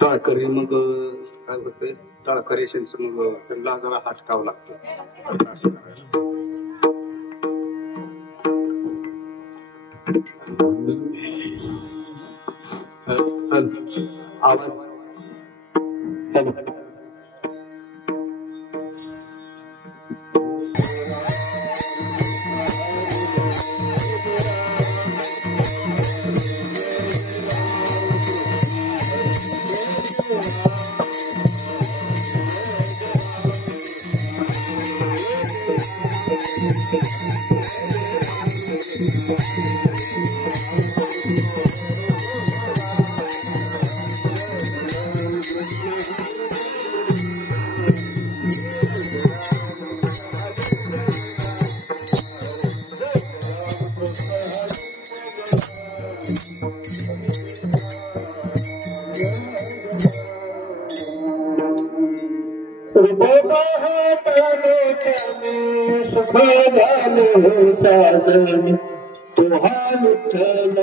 टाळकरी मग काय होतंय, टाळकरीशांच मग त्यांना जरा हटकावं लागतं. आवाज सुख झाले साजन तुहा विठ्ठल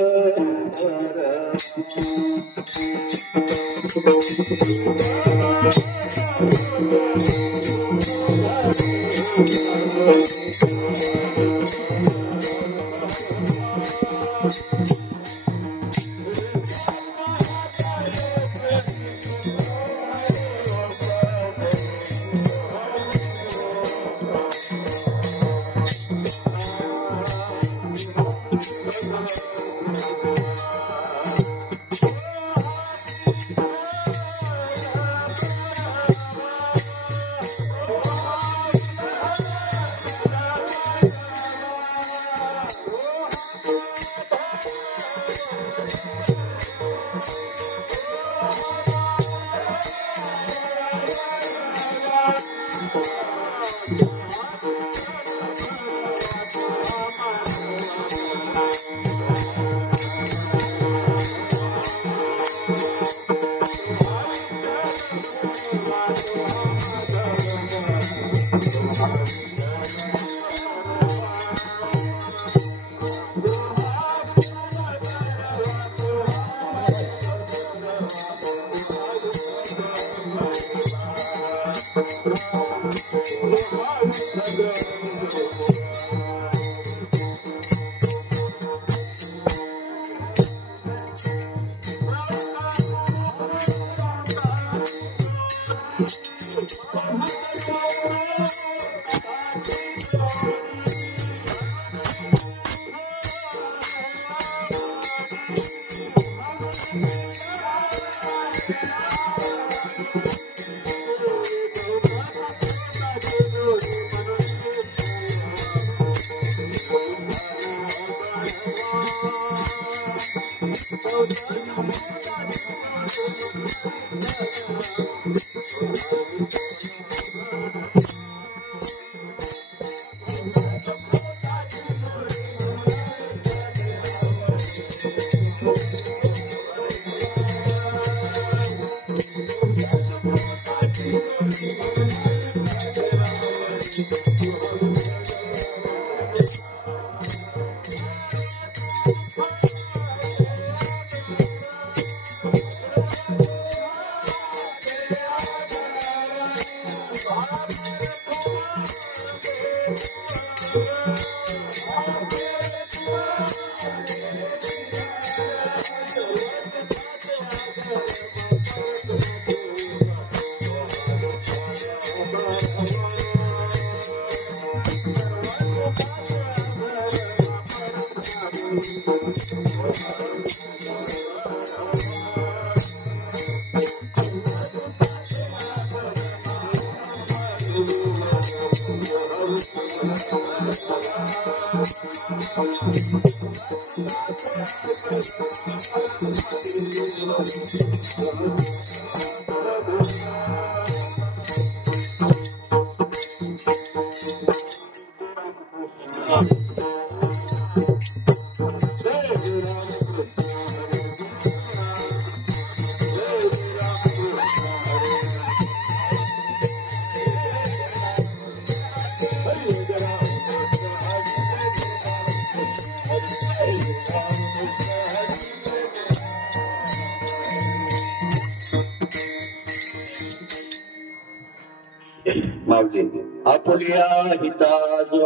आपुलिया हिता जो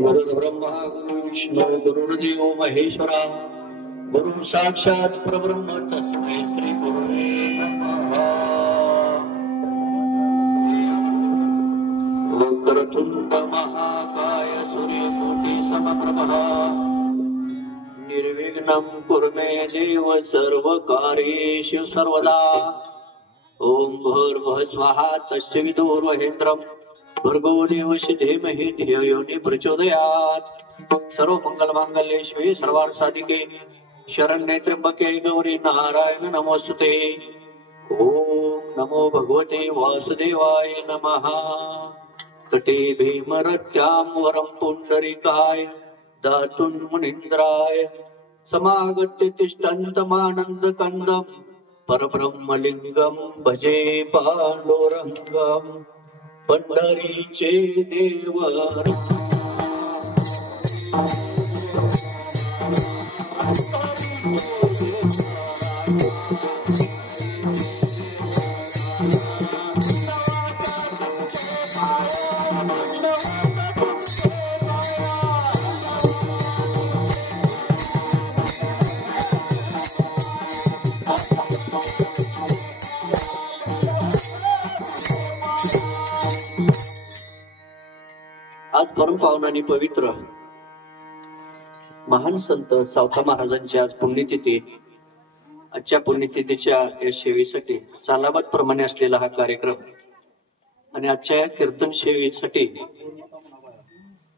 गुरुर्ब्रह्मा गुरुर्विष्णू गुरुर्देव महेश्वरा गुरु साक्षात परब्रह्म तस्मै श्री गुरुवे नमः। वक्रतुंड महाकाय सूर्यकोटि समप्रभः निर्विघ्नं कुरु मे देव सर्वकार्येषु सर्वदा। ओम भूर्भुवः स्वाहा तस्य विदुर्वहेन्द्रम् भर्गो देवस्य धीमहि धियो यो न प्रचोदयात्। सर्व मंगल मांगल्ये शिवे सर्वार्थ साधिके शरण्ये त्र्यंबके गौरी नारायण नमोस्तुते। ओम नमो भगवते वासुदेवाय नमः। तटे भीमरत्यां वरं पुंडरीकाय दातुं मुनीन्द्राय समागत्य तिष्ठन्तमानन्दकन्दं परब्रह्मलिंगं भजे पांडुरंगं पंढरीचे देवर। आज परमपावन आणि पवित्र महान संत सावता महाराजांची आज पुण्यतिथी। आजच्या पुण्यतिथीच्या या सेवेसाठी सालाबाद प्रमाणे असलेला हा कार्यक्रम आणि आजच्या या कीर्तन सेवेसाठी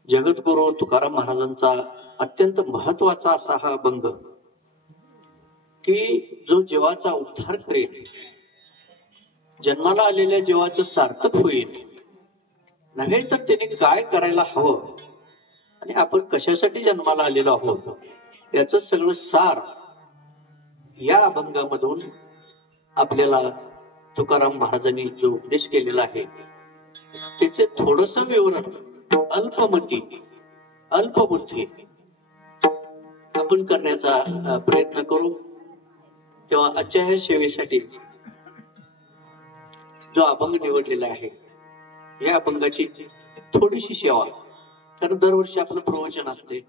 जगद्गुरु तुकाराम महाराजांचा अत्यंत महत्वाचा असा हा अभंग की जो जीवाचा उद्धार करेल, जन्माला आलेल्या जीवाचं सार्थक होईल, नव्हे तर त्याने काय करायला हवं आणि आपण कशासाठी जन्माला आलेलो आहोत याच सगळं सार या अभंगामधून आपल्याला तुकाराम महाराजांनी जो उपदेश केलेला आहे त्याचे थोडस विवरण अल्पबुद्धी आपण करण्याचा प्रयत्न करू। तेव्हा आजच्या ह्या सेवेसाठी जो अभंग निवडलेला आहे या अभंगाची थोडीशी सेवा, कारण दरवर्षी आपलं प्रवचन असते,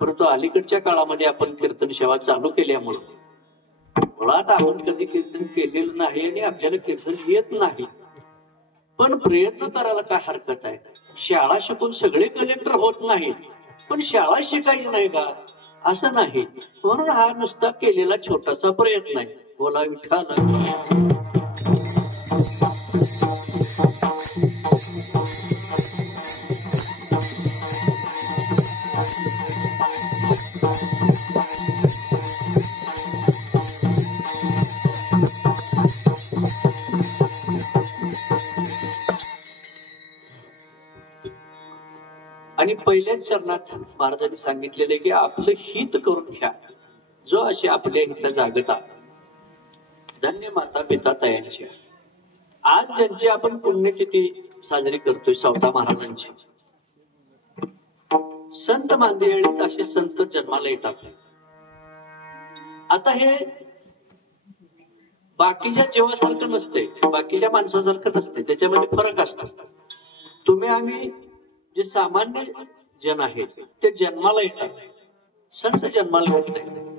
परंतु अलीकडच्या काळामध्ये आपण कीर्तन सेवा चालू केल्यामुळं मुळात आपण कधी कीर्तन केलेलं नाही आणि आपल्याला कीर्तन येत नाही, पण प्रयत्न करायला काय हरकत आहे। शाळा शिकून सगळे कलेक्टर होत नाहीत, पण शाळा शिकायची नाही का असं नाही, म्हणून हा नुसता केलेला छोटासा प्रयत्न आहे। बोला विठ्ठल. आणि पहिल्याच चरणात महाराजांनी सांगितलेले की आपलं हित करून घ्या, जो असे आपल्या हित जागता. धन्य माता पिता तयांची. आज ज्यांची आपण पुण्यतिथी साजरी करतोय सावता महाराजांची, संत मांदियाळीत असे संत जन्माला येतात. आता हे बाकीच्या जीवासारखं नसते, बाकीच्या माणसासारखं नसते, त्याच्यामध्ये फरक असतो. तुम्ही आम्ही जे सामान्य जन आहेत ते जन्माला येतात, संत जन्माला येत नाही.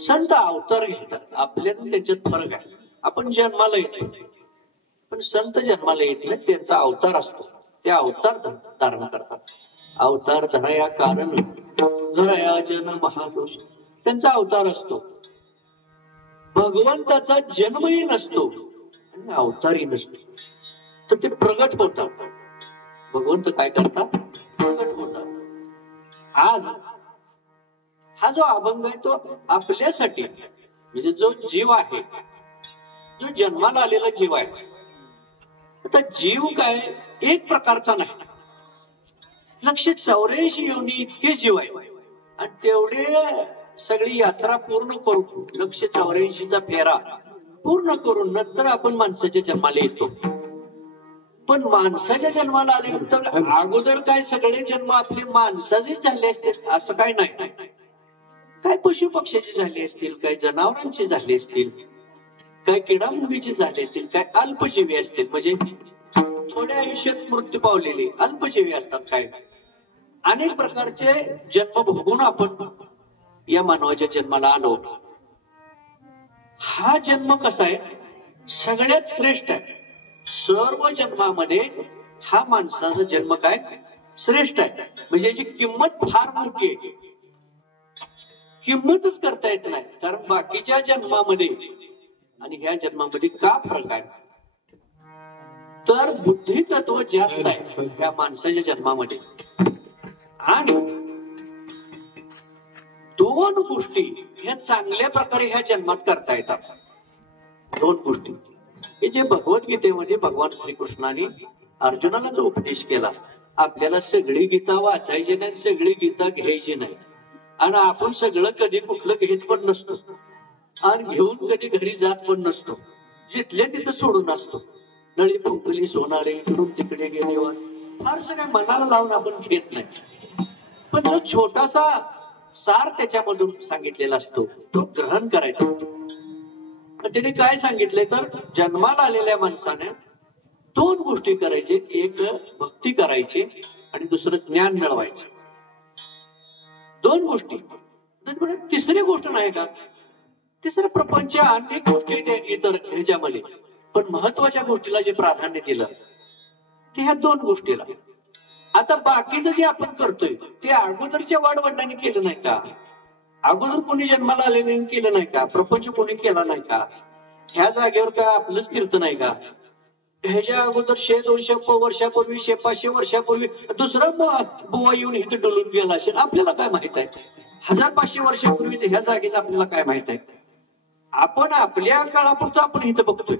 संत अवतार घेतात, आपल्यात त्याच्यात फरक आहे. आपण जन्माला येतो पण संत जन्माला येत नाही, त्यांचा अवतार असतो, ते अवतार धारण करतात. अवतार धराया कारण धराया जन महादोष, त्यांचा अवतार असतो. भगवंताचा जन्मही नसतो आणि अवतारही नसतो, तर ते प्रगट होतात. भगवंत काय करतात? प्रगट होतात. आज हा जो अभंग आहे तो आपल्यासाठी, म्हणजे जो जीव आहे, जो जन्माला आलेला जीव आहे, आता जीव काय एक प्रकारचा नाही, 184 योनी इतके जीव आहे. आणि तेवढे सगळी यात्रा पूर्ण करून 184चा फेरा पूर्ण करून नंतर आपण माणसाच्या जन्माला येतो. पण माणसाच्या जन्माला आल्यानंतर अगोदर काय सगळे जन्म आपले माणसाचे झाले असतील असं काय नाही. काय पशु पक्ष्याचे झाले असतील, काय जनावरांचे झाले असतील, काय किडामुंगीचे झाले असतील, काय अल्पजीवी असतील, म्हणजे थोड्या आयुष्यात मृत्यू पावलेले अल्पजीवी असतात. काय अनेक प्रकारचे जन्म भोगून आपण या मानवाच्या जन्माला आलो. हा जन्म कसा आहे? सगळ्यात श्रेष्ठ आहे. सर्व जन्मामध्ये हा माणसाचा जन्म काय श्रेष्ठ आहे, म्हणजे याची किंमत फार मोठी आहे. किंमतच करता येत नाही, कारण बाकीच्या जन्मामध्ये आणि ह्या जन्मामध्ये का फरक आहे? तर बुद्धी तत्व जास्त आहे ह्या माणसाच्या जन्मामध्ये. आणि दोन गोष्टी ह्या चांगल्या प्रकारे ह्या जन्मात करता येतात. दोन गोष्टी हे जे भगवद्गीतेमध्ये भगवान श्रीकृष्णाने अर्जुनाला जो उपदेश केला, आपल्याला सगळी गीता वाचायची नाही, सगळी गीता घ्यायची नाही, आणि आपण सगळं कधी कुठलं घेत पण नसतो आणि घेऊन कधी घरी जात पण नसतो, जिथले तिथं सोडून असतो. नळी फुंकली सोनारे इकडून तिकडे गेले, फारसं काय मनाला लावून आपण घेत नाही. पण जो छोटासा सार त्याच्यामधून सांगितलेला असतो तो ग्रहण करायचा असतो. त्याने काय सांगितलंय तर जन्माला आलेल्या माणसाने दोन गोष्टी करायचे, एक भक्ती करायची आणि दुसरं ज्ञान मिळवायचं. दोन गोष्टी. तिसरी गोष्ट नाही का? तिसरं प्रपंच अनेक गोष्टी इतर ह्याच्यामध्ये, पण महत्वाच्या गोष्टीला जे प्राधान्य दिलं ते ह्या दोन गोष्टीला. आता बाकीचं जे आपण करतोय ते अगोदरच्या वाडवडिलांनी केलं नाही का? अगोदर कोणी जन्माला आलेले केलं नाही का? प्रपंच कोणी केला नाही का? ह्या जागेवर काय आपलंच कीर्तन आहे का? ह्याच्या अगोदर 100-200 वर्षापूर्वी 100-500 वर्षापूर्वी दुसरा बुवा येऊन इथं डोलून गेला असेल, आपल्याला काय माहित आहे? 1000-500 वर्षापूर्वी ह्या जागेचं आपल्याला काय माहित आहे? आपण आपल्या काळापुरतं आपण इथं बघतोय.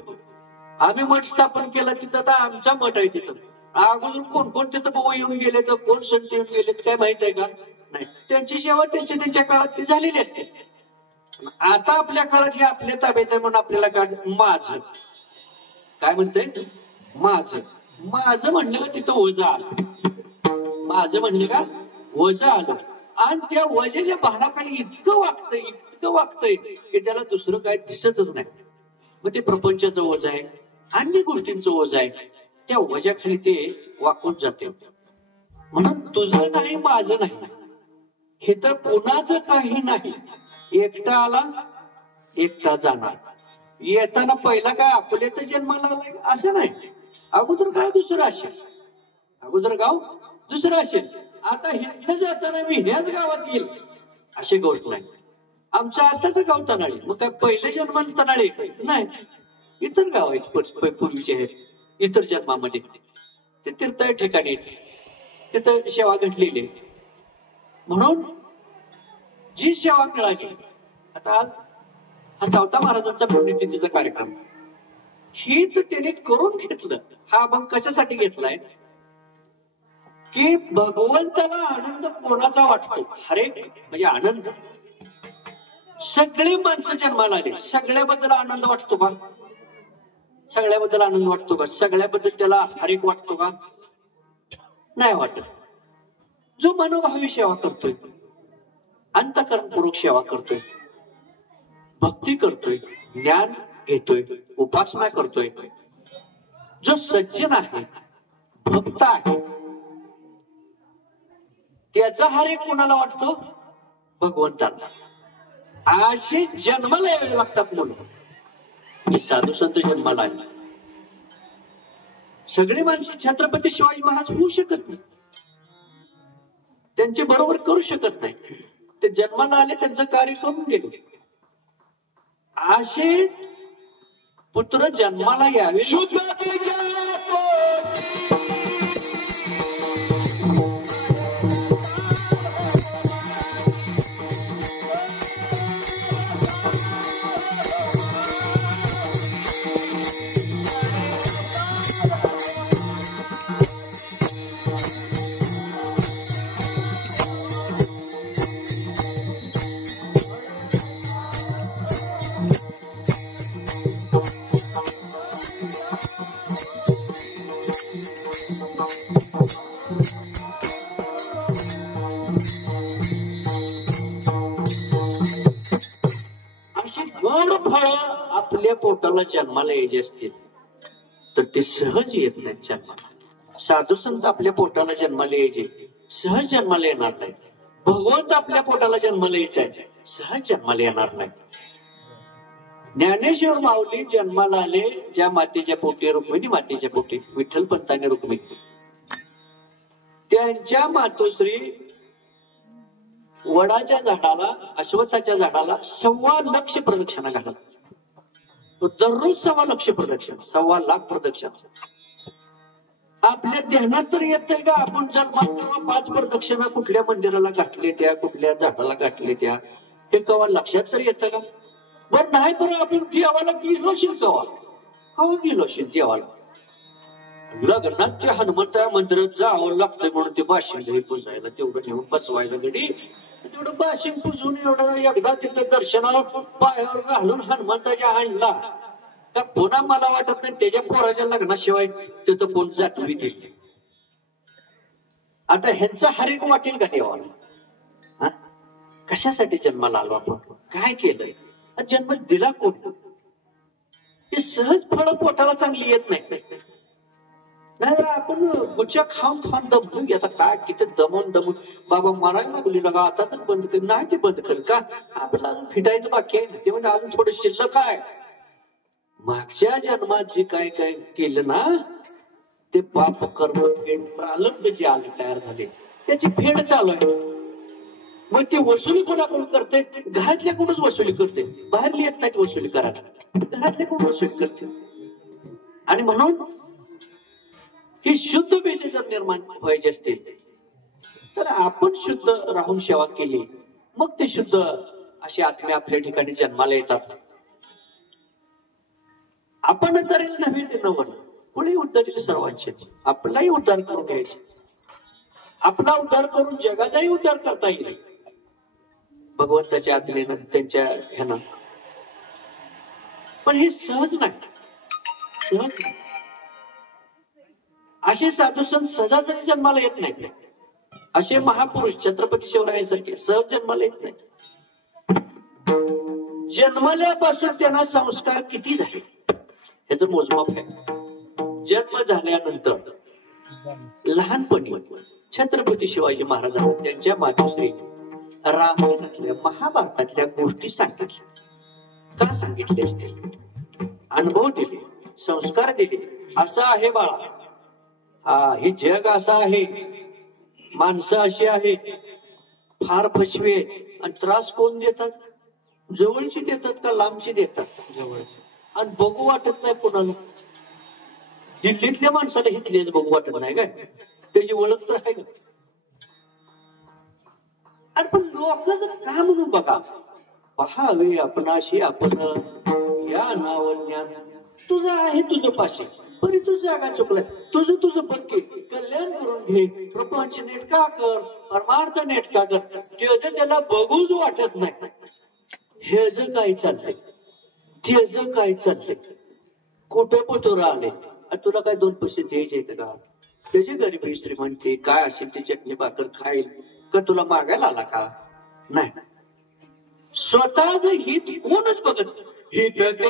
आम्ही मठ स्थापन केलं तिथं, तर आमचा मठ आहे तिथं. अगोदर कोण कोण तिथं बुवा येऊन गेले, तर कोण संत येऊन गेले काय माहित आहे का? नाही. त्यांची सेवा त्यांच्या काळात ती झालेली असते. आता आपल्या काळात हे आपल्या ताब्यात आहे म्हणून आपल्याला काय माझं काय म्हणतंय? माझं म्हणलं का तिथं ओझं आलं. माझं म्हणलं का ओझं आलं, आणि त्या वजाच्या भाराखाली इतकं वागतंय की त्याला दुसरं काय दिसतच नाही. मग ते प्रपंचाचं ओझं आहे, अन्य गोष्टींचं ओझं आहे, त्या वजाखाली ते वाकून जाते. म्हणून तुझं नाही माझं नाही, हे तर कोणाचं काही नाही. एकटा आला एकटा जाणार. येताना पहिला काय आपले तर जन्माला आलाय असं नाही, अगोदर गाव दुसरं असेल, आता हिंद जाताना मी ह्याच गावात येईल अशी गोष्ट नाही. आमच्या आताचं गाव तनाळी. मग काय पहिले जन्मान तनाळी नाही, इतर गाव आहेत पूर्वीचे आहेत इतर जन्मामध्ये. ते तीर्थ ठिकाणी तिथं सेवा घडलेली आहे. म्हणून जी सेवा मिळाली, आता आज हा सावता महाराजांचा पुण्यतिथीचा कार्यक्रम, ही तर त्याने करून घेतलं. हा मग कशासाठी घेतलाय की भगवंताला आनंद कोणाचा वाटतो, हरेक म्हणजे आनंद. सगळे माणसं जन्माला आले, सगळ्याबद्दल आनंद वाटतो का? सगळ्याबद्दल आनंद वाटतो का? सगळ्याबद्दल त्याला हरेक वाटतो का? नाही वाटत. जो मनोभावी सेवा करतोय, अंतःकरणपूर्वक सेवा करतोय, भक्ती करतोय, ज्ञान घेतोय, उपासना करतोय, जो सज्जन आहे, भक्त आहे, त्याचा हरेक कोणाला वाटतो? भगवंताला. असे जन्माला यावे लागतात म्हणून साधू संत जन्माला आले. सगळे माणसं छत्रपती शिवाजी महाराज होऊ शकत नाही, त्यांचे बरोबर करू शकत नाही. ते जन्माला आले, त्यांचं कार्य करून गेले. असे पुत्र जन्माला यावे. आपल्या पोटाला जन्माला यायचे असतील तर ते सहज येत नाहीत जन्माला. साधू संत आपल्या पोटाला जन्माला यायचे, सहज जन्माला येणार नाही. भगवंत आपल्या पोटाला जन्माला यायचा आहे, सहज जन्माला येणार नाही. ज्ञानेश्वर माऊली जन्माला आले ज्या मातेच्या पोटी, रुक्मिणी मातेच्या पोटी, विठ्ठल पंताने रुक्मिणी, त्यांच्या मातोश्री वडाच्या झाडाला, अश्वत्थाच्या झाडाला 1.25 लाख प्रदक्षिणा घालत. दररोज 1.25 लाख प्रदक्षिणा, 1.25 लाख प्रदक्षिणा. आपल्या ध्यानात तर येतंय का आपण जन्मात तेव्हा 5 प्रदक्षिणा कुठल्या मंदिराला गाठले त्या, कुठल्या झाडाला गाठले त्या, हे कवा लक्षात तर येतं का? बरं नाही, बरं आपण देवाला गेलोशील कवा गेलोशील देवाला? लग्नात ते हनुमंता मंदिरात जावं लागतंय म्हणून ते बाशिंग पुजायला तेवढं नेऊन बसवायला गडी, तेवढं बाशिंग पुजून एवढं एकदा तिथं दर्शनाला पायावर घालून हनुमंताच्या आणला का पुन्हा मला वाटत नाही त्याच्या पोराच्या लग्नाशिवाय तिथं कोण जातवी दिली. आता ह्यांचा हरेक वाटेल का देवाला? कशासाठी जन्माला आलो आपण? काय केलंय? जन्म दिला कोण? हे सहज फळ पोटाला चांगली येत नाही. नाही आपण गुच्छा खाऊन दमलो. आता काय किती दमून बाबा मारायला लागली ना, आता तर बंद कर. नाही ते बंद कर का? आपल्याला अजून फिटायचं बाकी आहे. ते म्हणजे अजून थोडं शिल्लक आहे. मागच्या जन्मात जे काय काय केलं ना, ते पाप कर्म फेड प्रारब्ध जे आले तयार झाले त्याची फेड चालू आहे. मग ती वसुली कोणाकडून करते? घरातल्या कोणच वसुली करते, बाहेरली येत नाहीत वसुली करायला, घरातले कोण वसुली करते. आणि म्हणून ही शुद्ध बीज जर निर्माण व्हायचे असतील तर आपण शुद्ध राहून सेवा केली, मग ते शुद्ध अशी आत्मे आपल्या ठिकाणी जन्माला येतात. आपण उद्धारेल नव्हे ते नवल, पुढे उद्धारेल सर्वांचे. आपलाही उद्धार करून घ्यायचा, आपला उद्धार करून जगाचाही उद्धार करता येईल भगवंताच्या आज्ञेनं, त्यांच्या ह्यानं. पण हे सहज नाही, सहज नाही. असे साधू संत सहजासहजी जन्माला येत नाहीत. असे महापुरुष छत्रपती शिवरायांसारखे सहज जन्माला येत नाहीत. जन्मल्यापासून त्यांना संस्कार किती झाले याच मोजमाप आहे. जन्म झाल्यानंतर लहानपणी छत्रपती शिवाजी महाराजांनी त्यांच्या मातोश्री रामायणातल्या, महाभारतातल्या गोष्टी सांगितल्या. का सांगितले असतील? अनुभव दिले, संस्कार दिले. असं आहे बाळा, हे जग असं आहे, माणसं अशी आहेत, फार फसवे आणि त्रास कोण देतात? जवळची देतात का लांबची देतात? जवळचे. आणि बघू वाटत नाही कोणाला. दिल्लीतल्या माणसाला इथलेच बघू वाटत नाही काय? त्याची ओळख तर आहे का? अरे पण लोकांचं का म्हणून बघा, पहावे आपणाशी आपण या नावज्ञान. तुझं आहे तुझं पाशी, पण तू जागा चुकलाय. तुझं तुझं बघ, कल्याण करून घे. प्रपंच नेटका कर, परमार्थ नेटका कर. त्याच त्याला बघूच वाटत नाही. हे ज काय चाललंय, ते ज काय चाललंय, कुठे पोतोरा आले. तुला काय 2 पैसे द्यायचे का? त्याची गरिबी श्रीमंती काय असेल ती चटणी भाकर खाईल का तुला मागायला आला का? नाही. स्वतःच हित कोणच बघत. हित ते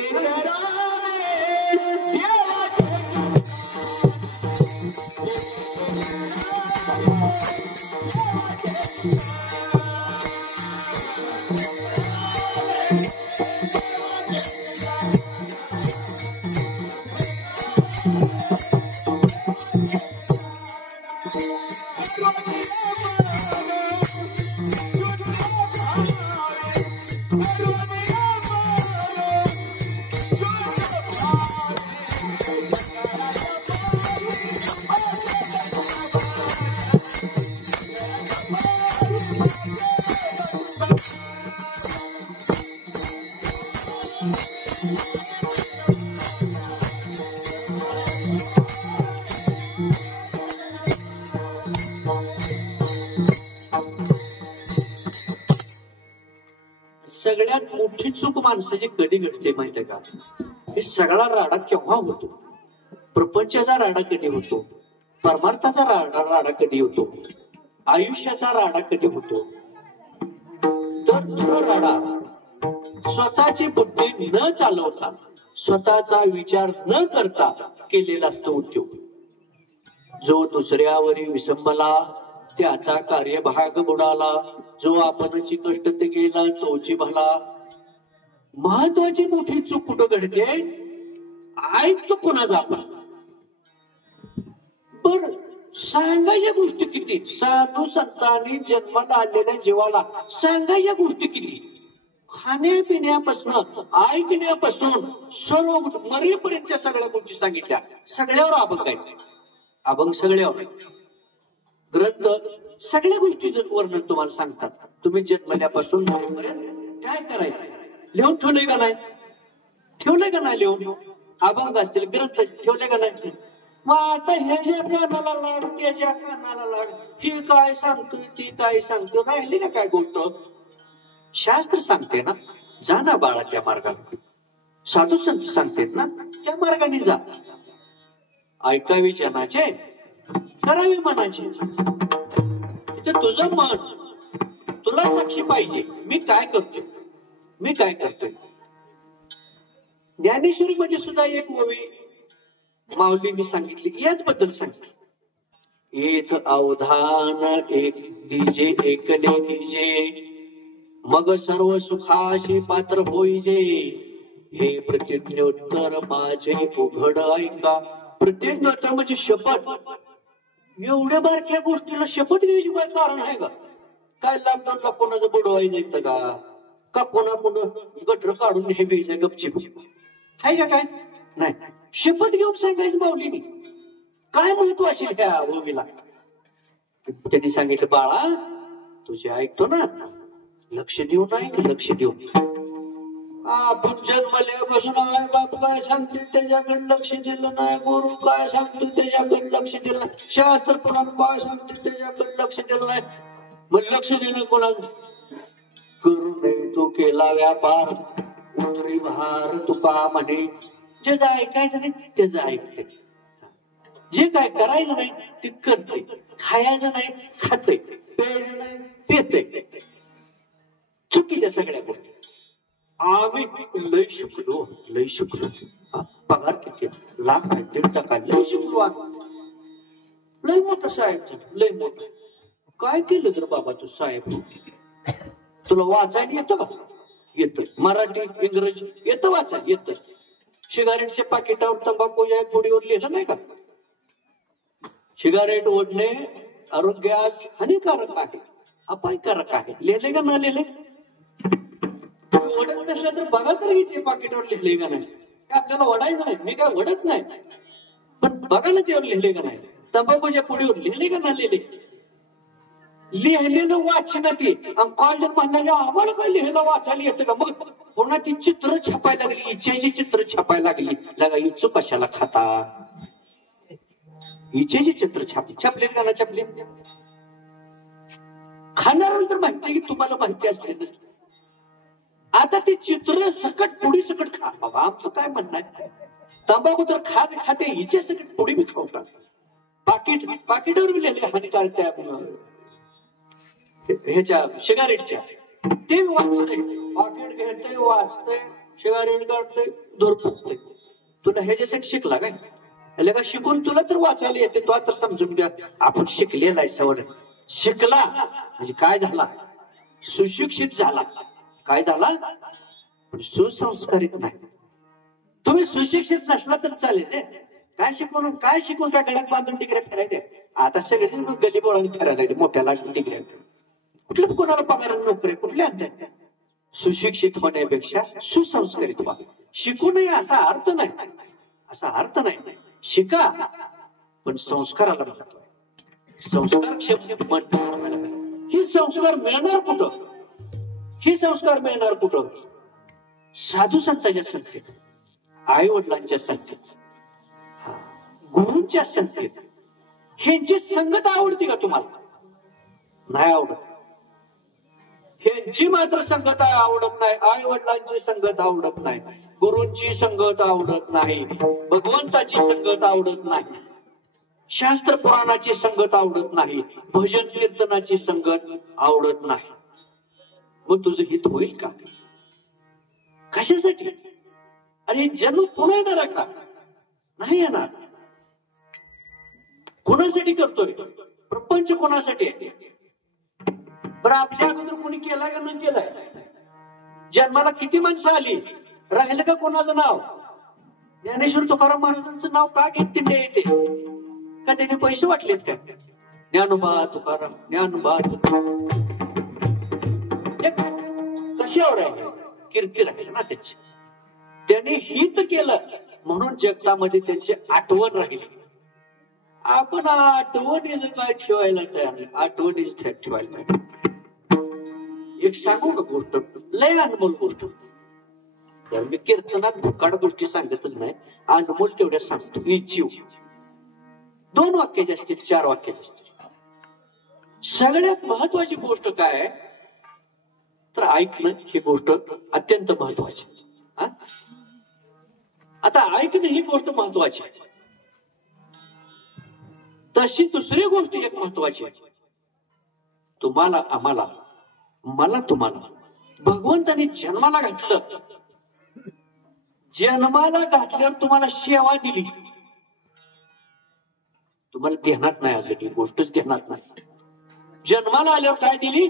सगळ्यात मोठी चूक माणसाची कधी घडते माहितीये का? हे सगळा राडा केव्हा होतो? प्रपंचाचा राडा कधी होतो? परमार्थाचा राडा कधी होतो? आयुष्याचा राडा कधी होतो? तर तो राडा स्वतःची बुद्धी न चालवता, स्वतःचा विचार न करता केलेला असतो उद्योग. जो दुसऱ्यावरी विसंबला त्याचा कार्यभाग बुडाला. जो आपणची कष्ट ते गेला तोची भला. महत्वाची मोठी चूक कुठं घडते? ऐकतो कोणाचा आपण. बर सांगायच्या गोष्टी किती? साधू संतांनी जन्माला आलेल्या जीवाला सांगायच्या गोष्टी किती? खाण्यापिण्यापासून ऐकण्यापासून सर्व मरेपर्यंतच्या सगळ्या गोष्टी सांगितल्या. सगळ्यावर अभंगायचं. अभंग सगळ्यावर. ग्रंथ सगळ्या गोष्टीचं वर्णन तुम्हाला सांगतात. तुम्ही जन्मल्यापासून मरेपर्यंत काय करायचं लिहून ठेवलंय का नाही? ठेवलंय का नाही लिहून? अभंग असतील, ग्रंथ ठेवले का नाही? मग आता ह्याच्या कानाला लाड, त्याच्या कानाला लाड, ही काय सांगतोय ती काय सांगतोय, राहिली ना काय गोष्ट? शास्त्र सांगते ना, जा ना बाळा त्या मार्गाने. साधू संत सांगतेत ना, त्या मार्गाने जा. ऐकावी जनाचे, करावी मनाचे. इथे तुझं मन, तुला साक्षी पाहिजे. मी काय करतोय, मी काय करतोय. ज्ञानेश्वरी मध्ये सुद्धा एक ओवी माऊलींनी सांगितली, याच बद्दल सांगितली. येथ अवधान एक दिजे, एकले दिजे, मग सर्व सुखाशी पात्र होईजे. हे प्रतिज्ञोत्तर माझे उघड ऐका. प्रतिज्ञोत्तर म्हणजे शपथ. एवढ्या बारक्या गोष्टीला शपथ घ्यायची काय कारण आहे का? काय लॉकडाऊनला कोणाचं बुडवायचं येतं का? का कोणाकडून गटर काढून हे घ्यायचं गपचिप आहे का? काय नाही. शपथ घेऊन सांगायचं माऊलीनी. काय महत्व असेल ह्या ओवीला? त्यांनी सांगितलं, बाळा तुझे ऐकतो ना, लक्ष देऊ नाही, लक्ष देऊ. आपण जन्मल्यापासून आई बाप काय सांगते त्याच्याकडे लक्ष दिलं नाही, गुरु काय सांगतो त्याच्याकडे लक्ष दिलं नाही, शास्त्र पुराण काय सांगते त्याच्याकडे लक्ष दिलं नाही. मग लक्ष देणं कोणाचं? करू नये तो केला व्यापार, उतरी भार तुका म्हणे. ज्याचं ऐकायचं नाही त्याचं ऐकते, जे काय करायचं नाही ते करते, खायचं नाही खाते, प्यायचं नाही पिते. चुकीच्या सगळ्या गोष्टी. आम्ही लय शिकलो, लय शिकलो. पगार किती? लाख आहे, 1.5 लय शिकलो आम्ही. लय मोठं साहेब झालं, लय मोठं. काय केलं तर बाबा तू साहेब? तुला वाचायला येतं का? येतं. मराठी इंग्रजी येतं वाचायला? येतं. सिगारेटच्या पाकिटावर तंबाखू या पुडीवर लिहिलं नाही का? सिगारेट ओढणे आरोग्यास हानिकारक आहे, अपायकारक आहे. लिहिले का न लिहिले? ओढत नसला तर बघा तरी ते पाकिटवर लिहिले का नाही. ते आपल्याला ओढायचं नाही, मी काय ओढत नाही, पण बघा ना त्यावर लिहिले का नाही. तंबाखूच्या पुढीवर लिहिले का नाही लिहिले. लिहिलेलं वाचना ते कॉलेज म्हणणाऱ्या आम्हाला काय लिहायला वाचायला येतं का. मग पुन्हा ती चित्र छापायला लागली, इच्छेची चित्र छापायला लागली. लगा इच्छू कशाला खाता, इच्छेची चित्र छापले का ना छापले. खाणाऱ्याला तर माहिती की तुम्हाला माहिती असते. आता ते चित्र सकट पुढी सकट खा. बाबा आमचं काय म्हणणं आहे, तंबाखू तर खाते हिच्या सकट पुढी बी खावतात. पाकिटवर बी लिहिले हानिकारक त्या ह्याच्या सिगारेटच्या. ते वाचतंय, पाकिट घेतय वाचतंय, सिगारेट काढतंय, दोर फुकतंय. तुला ह्याच्यासाठी शिकला काय. याला का शिकून तुला तर वाचायला येते. तो तर समजून घ्या आपण शिकलेला आहे. सवड शिकला म्हणजे काय झाला, सुशिक्षित झाला. काय झाला, पण सुसंस्कारित नाही. तुम्ही सुशिक्षित नसला तर चालेल रे. काय शिकून काय गळ्यात बांधून डिग्र्या फिरायचे. आता सगळे गली बोळाने फिरायला लागले मोठ्या लागून डिग्र्या. कुठल्या कोणाला पगार नोकरी कुठल्या आणतात. सुशिक्षित होण्यापेक्षा सुसंस्कारित व्हा. शिकू नये असा अर्थ नाही, असा अर्थ नाही. शिका पण संस्काराला महत्व आहे. संस्कार ही संस्कार मिळणार कुठं, ही संस्कार मिळणार कुठं. साधू संतांच्या संगतीत, आई वडिलांच्या संगतीत, गुरूंच्या संगतीत. ह्यांची संगत आवडते का तुम्हाला. नाही आवडत. ह्यांची मात्र संगत आवडत नाही. आई वडिलांची संगत आवडत नाही, गुरूंची संगत आवडत नाही, भगवंताची संगत आवडत नाही, शास्त्र पुराणाची संगत आवडत नाही, भजन कीर्तनाची संगत आवडत नाही. मग तुझं हित होईल का. कशासाठी. अरे जन्म पुन्हा येणार का, नाही येणार. कोणासाठी करतोय प्रपंच, कोणासाठी आहे. बरं आपल्या अगोदर कोणी केलाय का नाही केलाय. जन्माला किती माणसं आली, राहिलं का कोणाचं नाव. ज्ञानेश्वर तुकाराम महाराजांचं नाव का घेत तिथे येते का, त्याने पैसे वाटलेत का. ज्ञानोबा तुकाराम, ज्ञानोबा कशावर आहे, कीर्ती राहील ना त्याची. त्याने हित केलं म्हणून जगतामध्ये त्यांची आठवण राहिली. आपण आठवणीचं काय ठेवायला तयार नाही, आठवणीच ठेवायला तयार. एक सांगू का गोष्ट, लय अनमोल गोष्ट. मी कीर्तनात भुकाड गोष्टी सांगतच नाही, अनमोल तेवढ्या सांगतो. इच्छीव 2 वाक्याचे असतील, 4 वाक्याचे असतील. सगळ्यात महत्वाची गोष्ट काय तर ऐकणं, ही गोष्ट अत्यंत महत्वाची. आता ऐकणं ही गोष्ट महत्वाची आहे. तशी दुसरी गोष्ट एक महत्वाची आहे. तुम्हाला आम्हाला, मला तुम्हाला भगवंताने जन्माला घातलं. जन्माला घातल्यावर तुम्हाला सेवा दिली. तुम्हाला ध्यानात नाही अजून ही गोष्टच ध्यानात नाही. जन्माला आल्यावर काय दिली,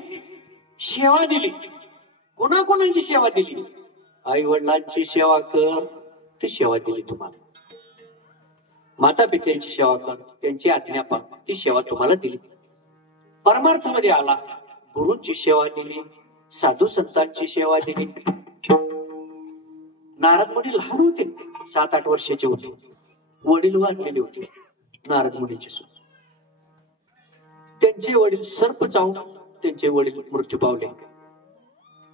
सेवा दिली. कोणाकोणाची सेवा दिली. आई वडिलांची सेवा कर, ती सेवा दिली तुम्हाला. माता पित्यांची सेवा कर, त्यांची आज्ञा पाळ, ती सेवा तुम्हाला दिली. परमार्थामध्ये आला, गुरूंची सेवा दिली, साधू संतांची सेवा दिली. नारद मुनी लहान होते, 7-8 वर्षाचे होते. वडील वारलेले होते नारद मुनीचे सुद्धा. त्यांचे वडील सर्प चावून त्यांचे वडील मृत्यू पावले.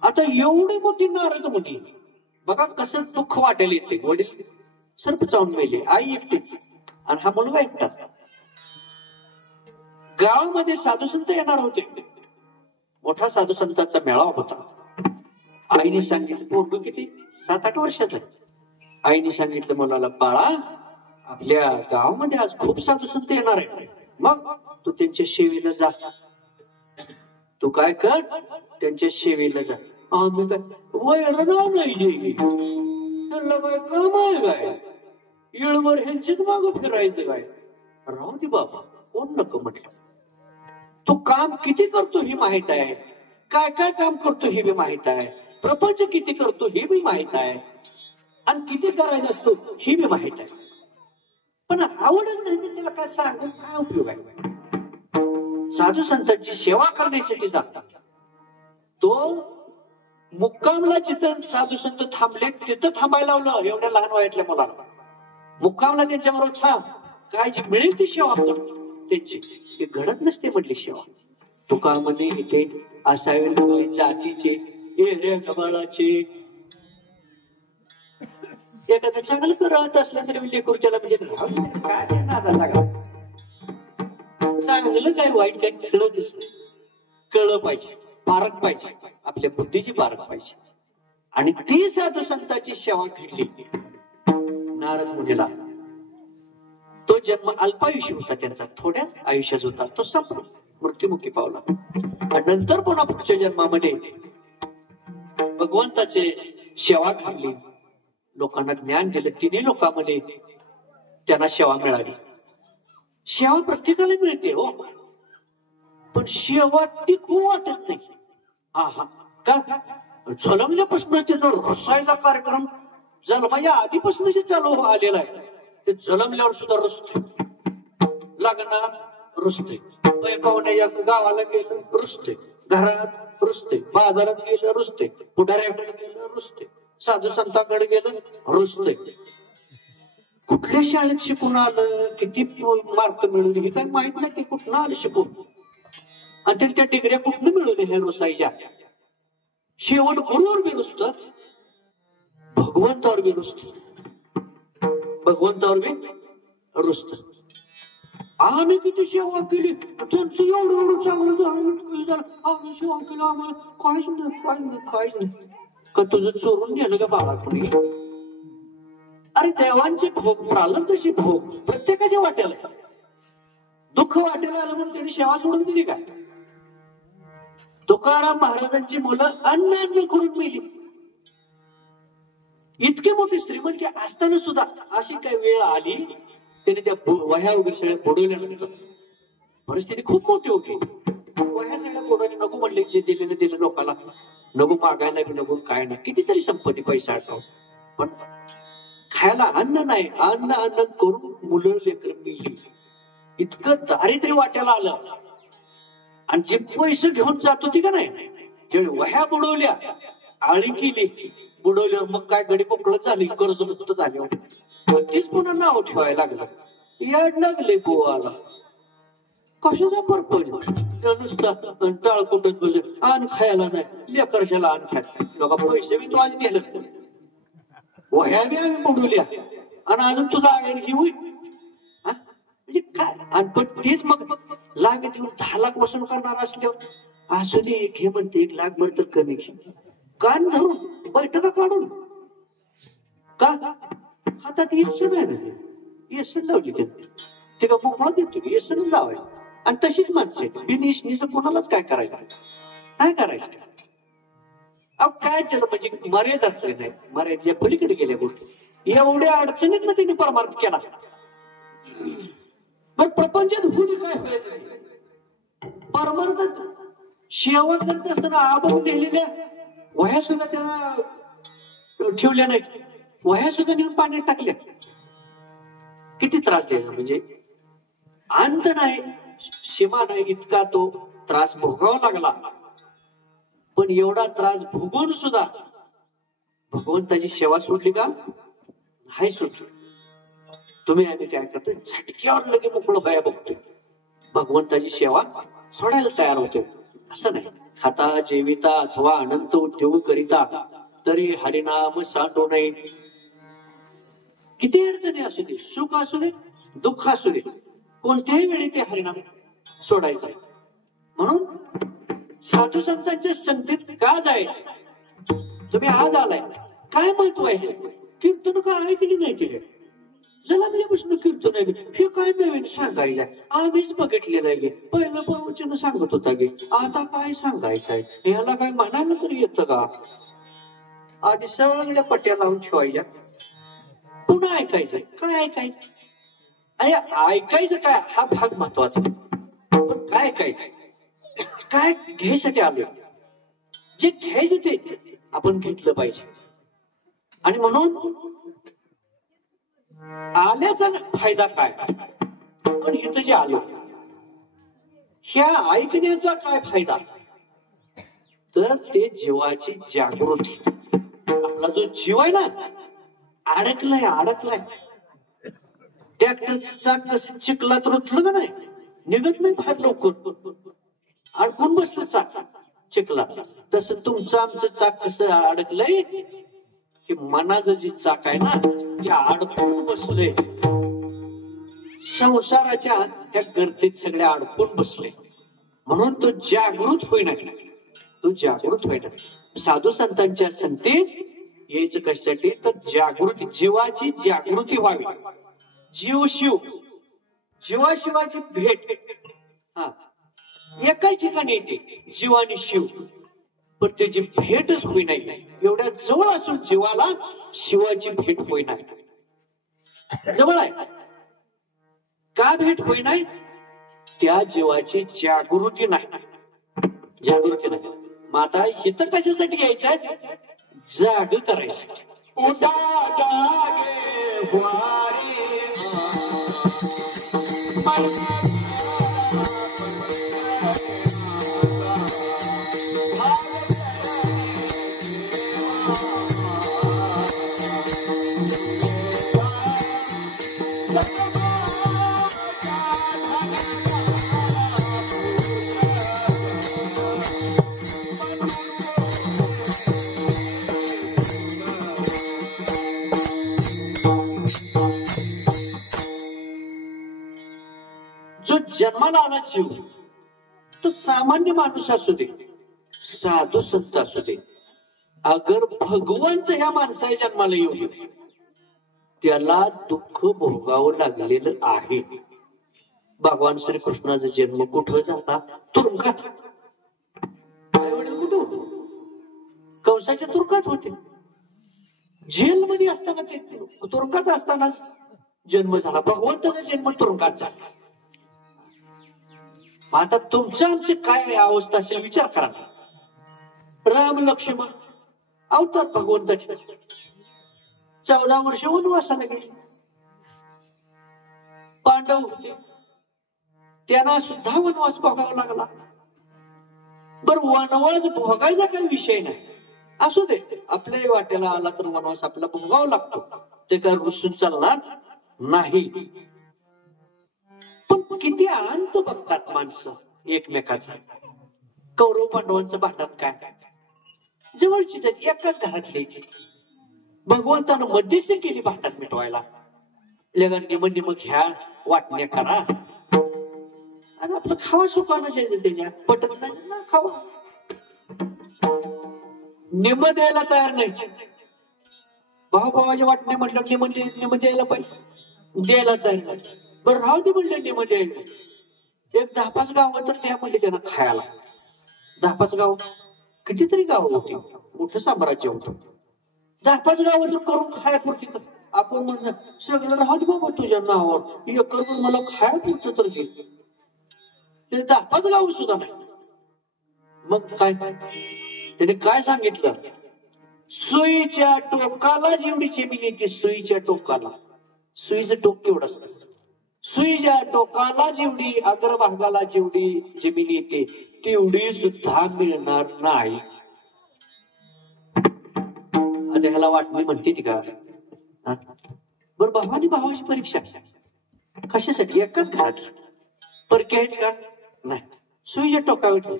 आता एवढी मोठी नारद मुनी, बघा कसं दुःख वाटेल येते. वडील सर्प चावून मेले, आई एकटीच आणि हा मुलगा एकटाच. गावामध्ये साधू संत येणार होते. मोठा साधू संतांचा मेळावा होता. आईने सांगितलं, पोरगं किती 7-8 वर्षाचं आहे. आईने सांगितलं मुलाला, बाळा आपल्या गावामध्ये आज खूप साधू संत येणार आहे, मग तू त्यांच्या सेवेला जा. तू काय कर, त्यांच्या सेवेला जा. आम्ही काय वैरणा नाही, त्यांना काय काम आहे काय, येळभर ह्यांचीच मागं फिरायचं काय. राहू दे बाबा, कोण नको म्हटलं. तू काम किती करतो ही माहित आहे, काय काय काम करतो हे बी माहित आहे, प्रपंच किती करतो हे बी माहित आहे, आणि किती करायचं असतो हे बी माहित आहे. पण आवडच नाही तर त्याला काय सांगून काय उपयोग आहे. साधू संतांची सेवा करण्यासाठी जातात. तो मुक्कामला जिथं साधू संत थांबले तिथं थांबायला लावलं एवढ्या लहान वयातल्या मुलाला. मुक्कामला त्यांच्याबरोबर थांब, काय जी मिळेल ती सेवा कर त्यांची. हे घडत नसते म्हटली सेवा. तुका म्हणे इथे असावे लागले जातीचे एरे गबाळाचे. एखादं चांगलं करत असलं तरी म्हणजे लेकरूच्याला म्हणजे काय नादा लागा. चांगलं काय वाईट काय कळतच नाही. कळलं पाहिजे, पारख पाहिजे, आपल्या बुद्धीची पारख पाहिजे. आणि ती साधू संतांची सेवा घडली. नारद मुनीला तो जन्म अल्पायुष्य होता त्यांचा, थोड्याच आयुष्याचा होता, तो संपला, मृत्युमुखी पावला. आणि नंतर पुन्हा पुढच्या जन्मामध्ये भगवंताचे सेवा घडली, लोकांना ज्ञान दिलं. तिन्ही लोकांमध्ये त्यांना सेवा मिळाली. सेवा प्रत्येकाला मिळते हो, पण सेवा टिकू वाटत नाही. हा का जन्मल्यापासून त्याचा रसायचा कार्यक्रम जन्माच्या आधीपासून जे चालू आलेला आहे ते जन्मल्यावर सुद्धा रुसते. लग्नात रुसते, पाहुण्या गावाला गेलं रुसते, घरात रुसते, बाजारात गेलं रुसते, पुढाऱ्याकडे गेलं रुसते, साधू संतांकडे गेलं रुसते. कुठल्या शाळेत शिकून आलं, किती मार्क मिळवले हे काय माहित नाही. ते कुठनं आलं शिकून आणि त्या डिग्र्या कुठनं मिळवल्या हे रुसायच्या. शेवट गुरुवर बी रुसत, भगवंतावर बी रुसत, भगवंतावर बी रुसत. आम्ही किती सेवा केली, त्यांचं एवढं एवढं चांगलं झालं, आम्ही सेवा केलं, आम्हाला काहीच नाही, काहीच नाही, काहीच नाही. का तुझं चोरून नेलं का बाळा कोणी? अरे देवांचे भोग, प्रालब्धाचे भोग प्रत्येकाच्या वाट्याला. दुःख वाट्याला आलं म्हणून त्यांनी सेवा सोडून दिली काय? तुकाराम महाराजांची मुलं अन्न करून मेली. इतके मोठे श्रीमंत असताना सुद्धा अशी काही वेळ आली, त्याने त्या वह्या वगैरे सगळ्या बुडवल्या नंतर परिस्थिती खूप मोठी होती. वह्या सगळ्या बुडवल्या, नको म्हणले, जे दिलेलं लोकांना नको, मागायला बी नको, काय नाही, कितीतरी संपत्ती पैसा असावं, पण खायला अन्न नाही. अन्न करून मुलं लेकर मिळली. इतकं दारिद्र्य वाट्याला आलं. आणि जे पैसे घेऊन जात होती का नाही, त्यावेळी वह्या बुडवल्या, आळी केली, बुडवल्यावर मग काय गडी मोकळं झाली, कर्जमुक्त झाले. तेच पुन्हा नाव ठेवायला लागलं. याड लागले पोवाला. कशाचा पर्पज? नुसतं टाळ कुठत बस, अन्न खायला नाही, लेकरशाला अन्न खाय. लोक पैसे बी तू आज नेलं, वह्या बी आम्ही बुडवल्या, आणि अजून तुझा आणखी होईल म्हणजे काय? आणि पण तेच मग लागेल 10 लाख वसूल करणार असल्यावर असू दे, घे म्हणते 1 लाख भर तर कमी घे. कान धरून बैठका काढून का हातात येसन आहे ना, येसन लावली ते का मोकळा देतो, येसनच लावाय. आणि तशीच माणसं बिन इसनीचं कोणालाच काय करायचं, काय करायचं? अहो काय केलं म्हणजे मर्यादा नाही, मर्यादेच्या पलीकडे गेल्या गोष्टी. एवढ्या अडचणीत ना त्यांनी परमार्थ केला. पण प्रपंचात होऊन काय व्हायचं? परमार्थात सेवा करत असताना आबून नेलेल्या वह्या सुद्धा त्यांना ठेवल्या नाहीत, वह्या सुद्धा नेऊन पाण्यात टाकल्या. किती त्रास द्यायचा म्हणजे अंत नाही, सीमा नाही, इतका तो त्रास भोगावा लागला. पण एवढा त्रास भोगून सुद्धा भगवंताची सेवा सोडली का? नाही सोडली. तुम्ही आम्ही काय करतोय, झटक्यावर लगे मोकळं भया बघतोय, भगवंताची सेवा सोडायला तयार होतोय. असं नाही, खाता जेविता अथवा अनंत उद्योग करिता तरी हरिनाम सांडू नये. किती अडचणी असू दे, सुख असू दे, दुःख असू दे, कोणत्याही वेळी ते हरिनाम सोडायचं. म्हणून साधू संतांच्या संगतीत का जायचं? तुम्ही आज आलाय, काय महत्व आहे? कीर्तन का ऐकली नाही केले, जन्मल्यापासून कीर्तन आहे, हे काय नवीन सांगायचं? आम्हीच बघितलेलं आहे, पहिलं प्रवचन सांगत होता गे, आता काय सांगायचं आहे? ह्याला काय म्हणायला तरी येतं का? आधी सगळ्या पट्ट्या लावून ठेवायच्या, पुन्हा ऐकायचं. काय ऐकायचं? अरे ऐकायचं काय हा भाग महत्वाचा, पण काय ऐकायचं, काय घ्यायसाठी आलो, जे घ्यायचं ते आपण घेतलं पाहिजे. आणि म्हणून आल्याचा फायदा काय, पण इथं जे आलो ह्या ऐकण्याचा काय फायदा, तर ते जीवाची जागृती. आपला जो जीव आहे ना, अडकलाय. ट्रॅक्टरचं चाक कसं चिखलात रुतलं का नाही, निघत नाही फार लवकर, अडकून बसलं चाक चिखलात. तसं तुमचं आमचं चाक कसं अडकलंय, की मनाचं जे चाक आहे ना ते अडकून बसले. संसाराच्या त्या गर्दीत सगळे अडकून बसले. म्हणून तो जागृत होईना. साधू संतांच्या संगतीत यायचं कशासाठी, तर जागृती, जीवाची जागृती व्हावी. जीव शिव, जीवाशिवाची भेट हा एकाच ठिकाणी येते, जीव आणि शिव. पण त्याची भेटच होईना. एवढ्या जवळ असून जीवाला शिवाची भेट होईना. जवळ आहे का भेट होईना, त्या जीवाची जागृती नाही. मग आता इथं कशासाठी यायचंय, जाग करायचं. उठा जागे वारे जो जन्माला आला जीव, तो सामान्य माणूस असू दे, साधू संत असू दे, अगर भगवंत ह्या माणसाच्या जन्माला येऊ दे, त्याला दुःख भोगावं लागलेलं आहे. भगवान श्रीकृष्णाचा जन्म कुठं झाला, तुरुंगात. आई वडील कुठे होते, कंसाच्या तुरुंगात होते. जेलमध्ये असताना ते तुरुंगात असताना जन्म झाला. भगवंताचा जन्म तुरुंगात झाला. आता तुमचं आमची काय अवस्था असेल विचार करा. राम लक्ष्मण अवतार भगवंताचे, 14 वर्ष वनवासाला गेले. पांडव होते, त्यांना सुद्धा वनवास भोगावा लागला. बरं, वनवास भोगायचा काही विषय नाही, असू दे, आपल्याही वाट्याला आला तर वनवास आपल्याला भोगावा लागतो, ते काय रुसून चालणार नाही. पण किती अंत बघतात माणसं एकमेकाचा. कौरव पांडवांचं भांडण काय, जवळचीच एकाच घरातली. भगवंतानं मध्यस्थी केली भांडण मिटवायला. लगा निम घ्या, वाटण्या करा आणि आपलं खावा सुखानं जायचं. त्याच्या पटत नाही ना खावा. निम द्यायला तयार नाही. भावाच्या वाटण्या म्हटलं निम द्यायला पाहिजे, द्यायला तयार नाही. बरं राहू दे म्हणलं निम द्यायला. एक 10-5 गाव तर त्या म्हणले त्यांना खायला. 10-5 गाव, कितीतरी गाव होती, मोठं साम्राज्य होतं. 10-5 गाव जर करून खाया पुरती तर आपण म्हणलं सगळं राहू दे बाबा तुझ्या नावावर, एक करून मला खाया पुरतं तर घे. ते 10-5 गाव सुद्धा नाही. मग काय त्याने काय सांगितलं, सुईच्या टोकाला जेवढी जमीन येते, सुईच्या टोकाला, सुईचं टोक केवढं असतं, सुईच्या टोकाला जेवढी, अग्रभागाला जेवढी जमीन येते तेवढी सुद्धा मिळणार नाही. आता ह्याला वाटणी म्हणते ती का. बरं, भावानी भावाची परीक्षा कशासाठी, एकाच घरात परके आहेत का नाही, सुईच्या टोकावर.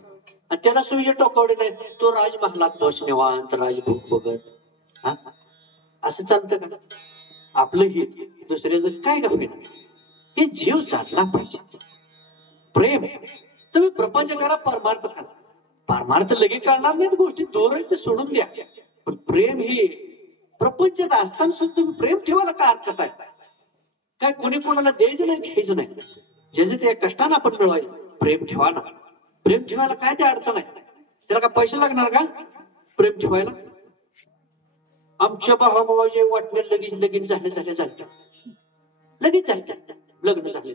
आणि त्याला सुईच्या टोकावर नाही, तो राजमहालात बस निवांत राजभोग बघत. हा असं चालतं का. आपलं हे दुसऱ्याचं काय का होईना, हे जीव चालला पाहिजे. प्रेम तुम्ही प्रपंच करा, परमार्थ करा. परमार्थ लगेच कळणार नाहीत गोष्टी, दोर ते सोडून द्या. पण प्रेम हे प्रपंचात असताना सुद्धा तुम्ही प्रेम ठेवायला काय हरकत आहे. काय कोणी कोणाला द्यायचं नाही, घ्यायचं नाही, ज्याचे ते कष्टानं आपण मिळवायचं. प्रेम ठेवा ना. प्रेम ठेवायला काय ते अडचण आहे, त्याला काय पैसे लागणार का प्रेम ठेवायला. आमच्या भावाभावाचे वाटणे लगेच लगीन झाले लगेच झाले, लग्न झाले.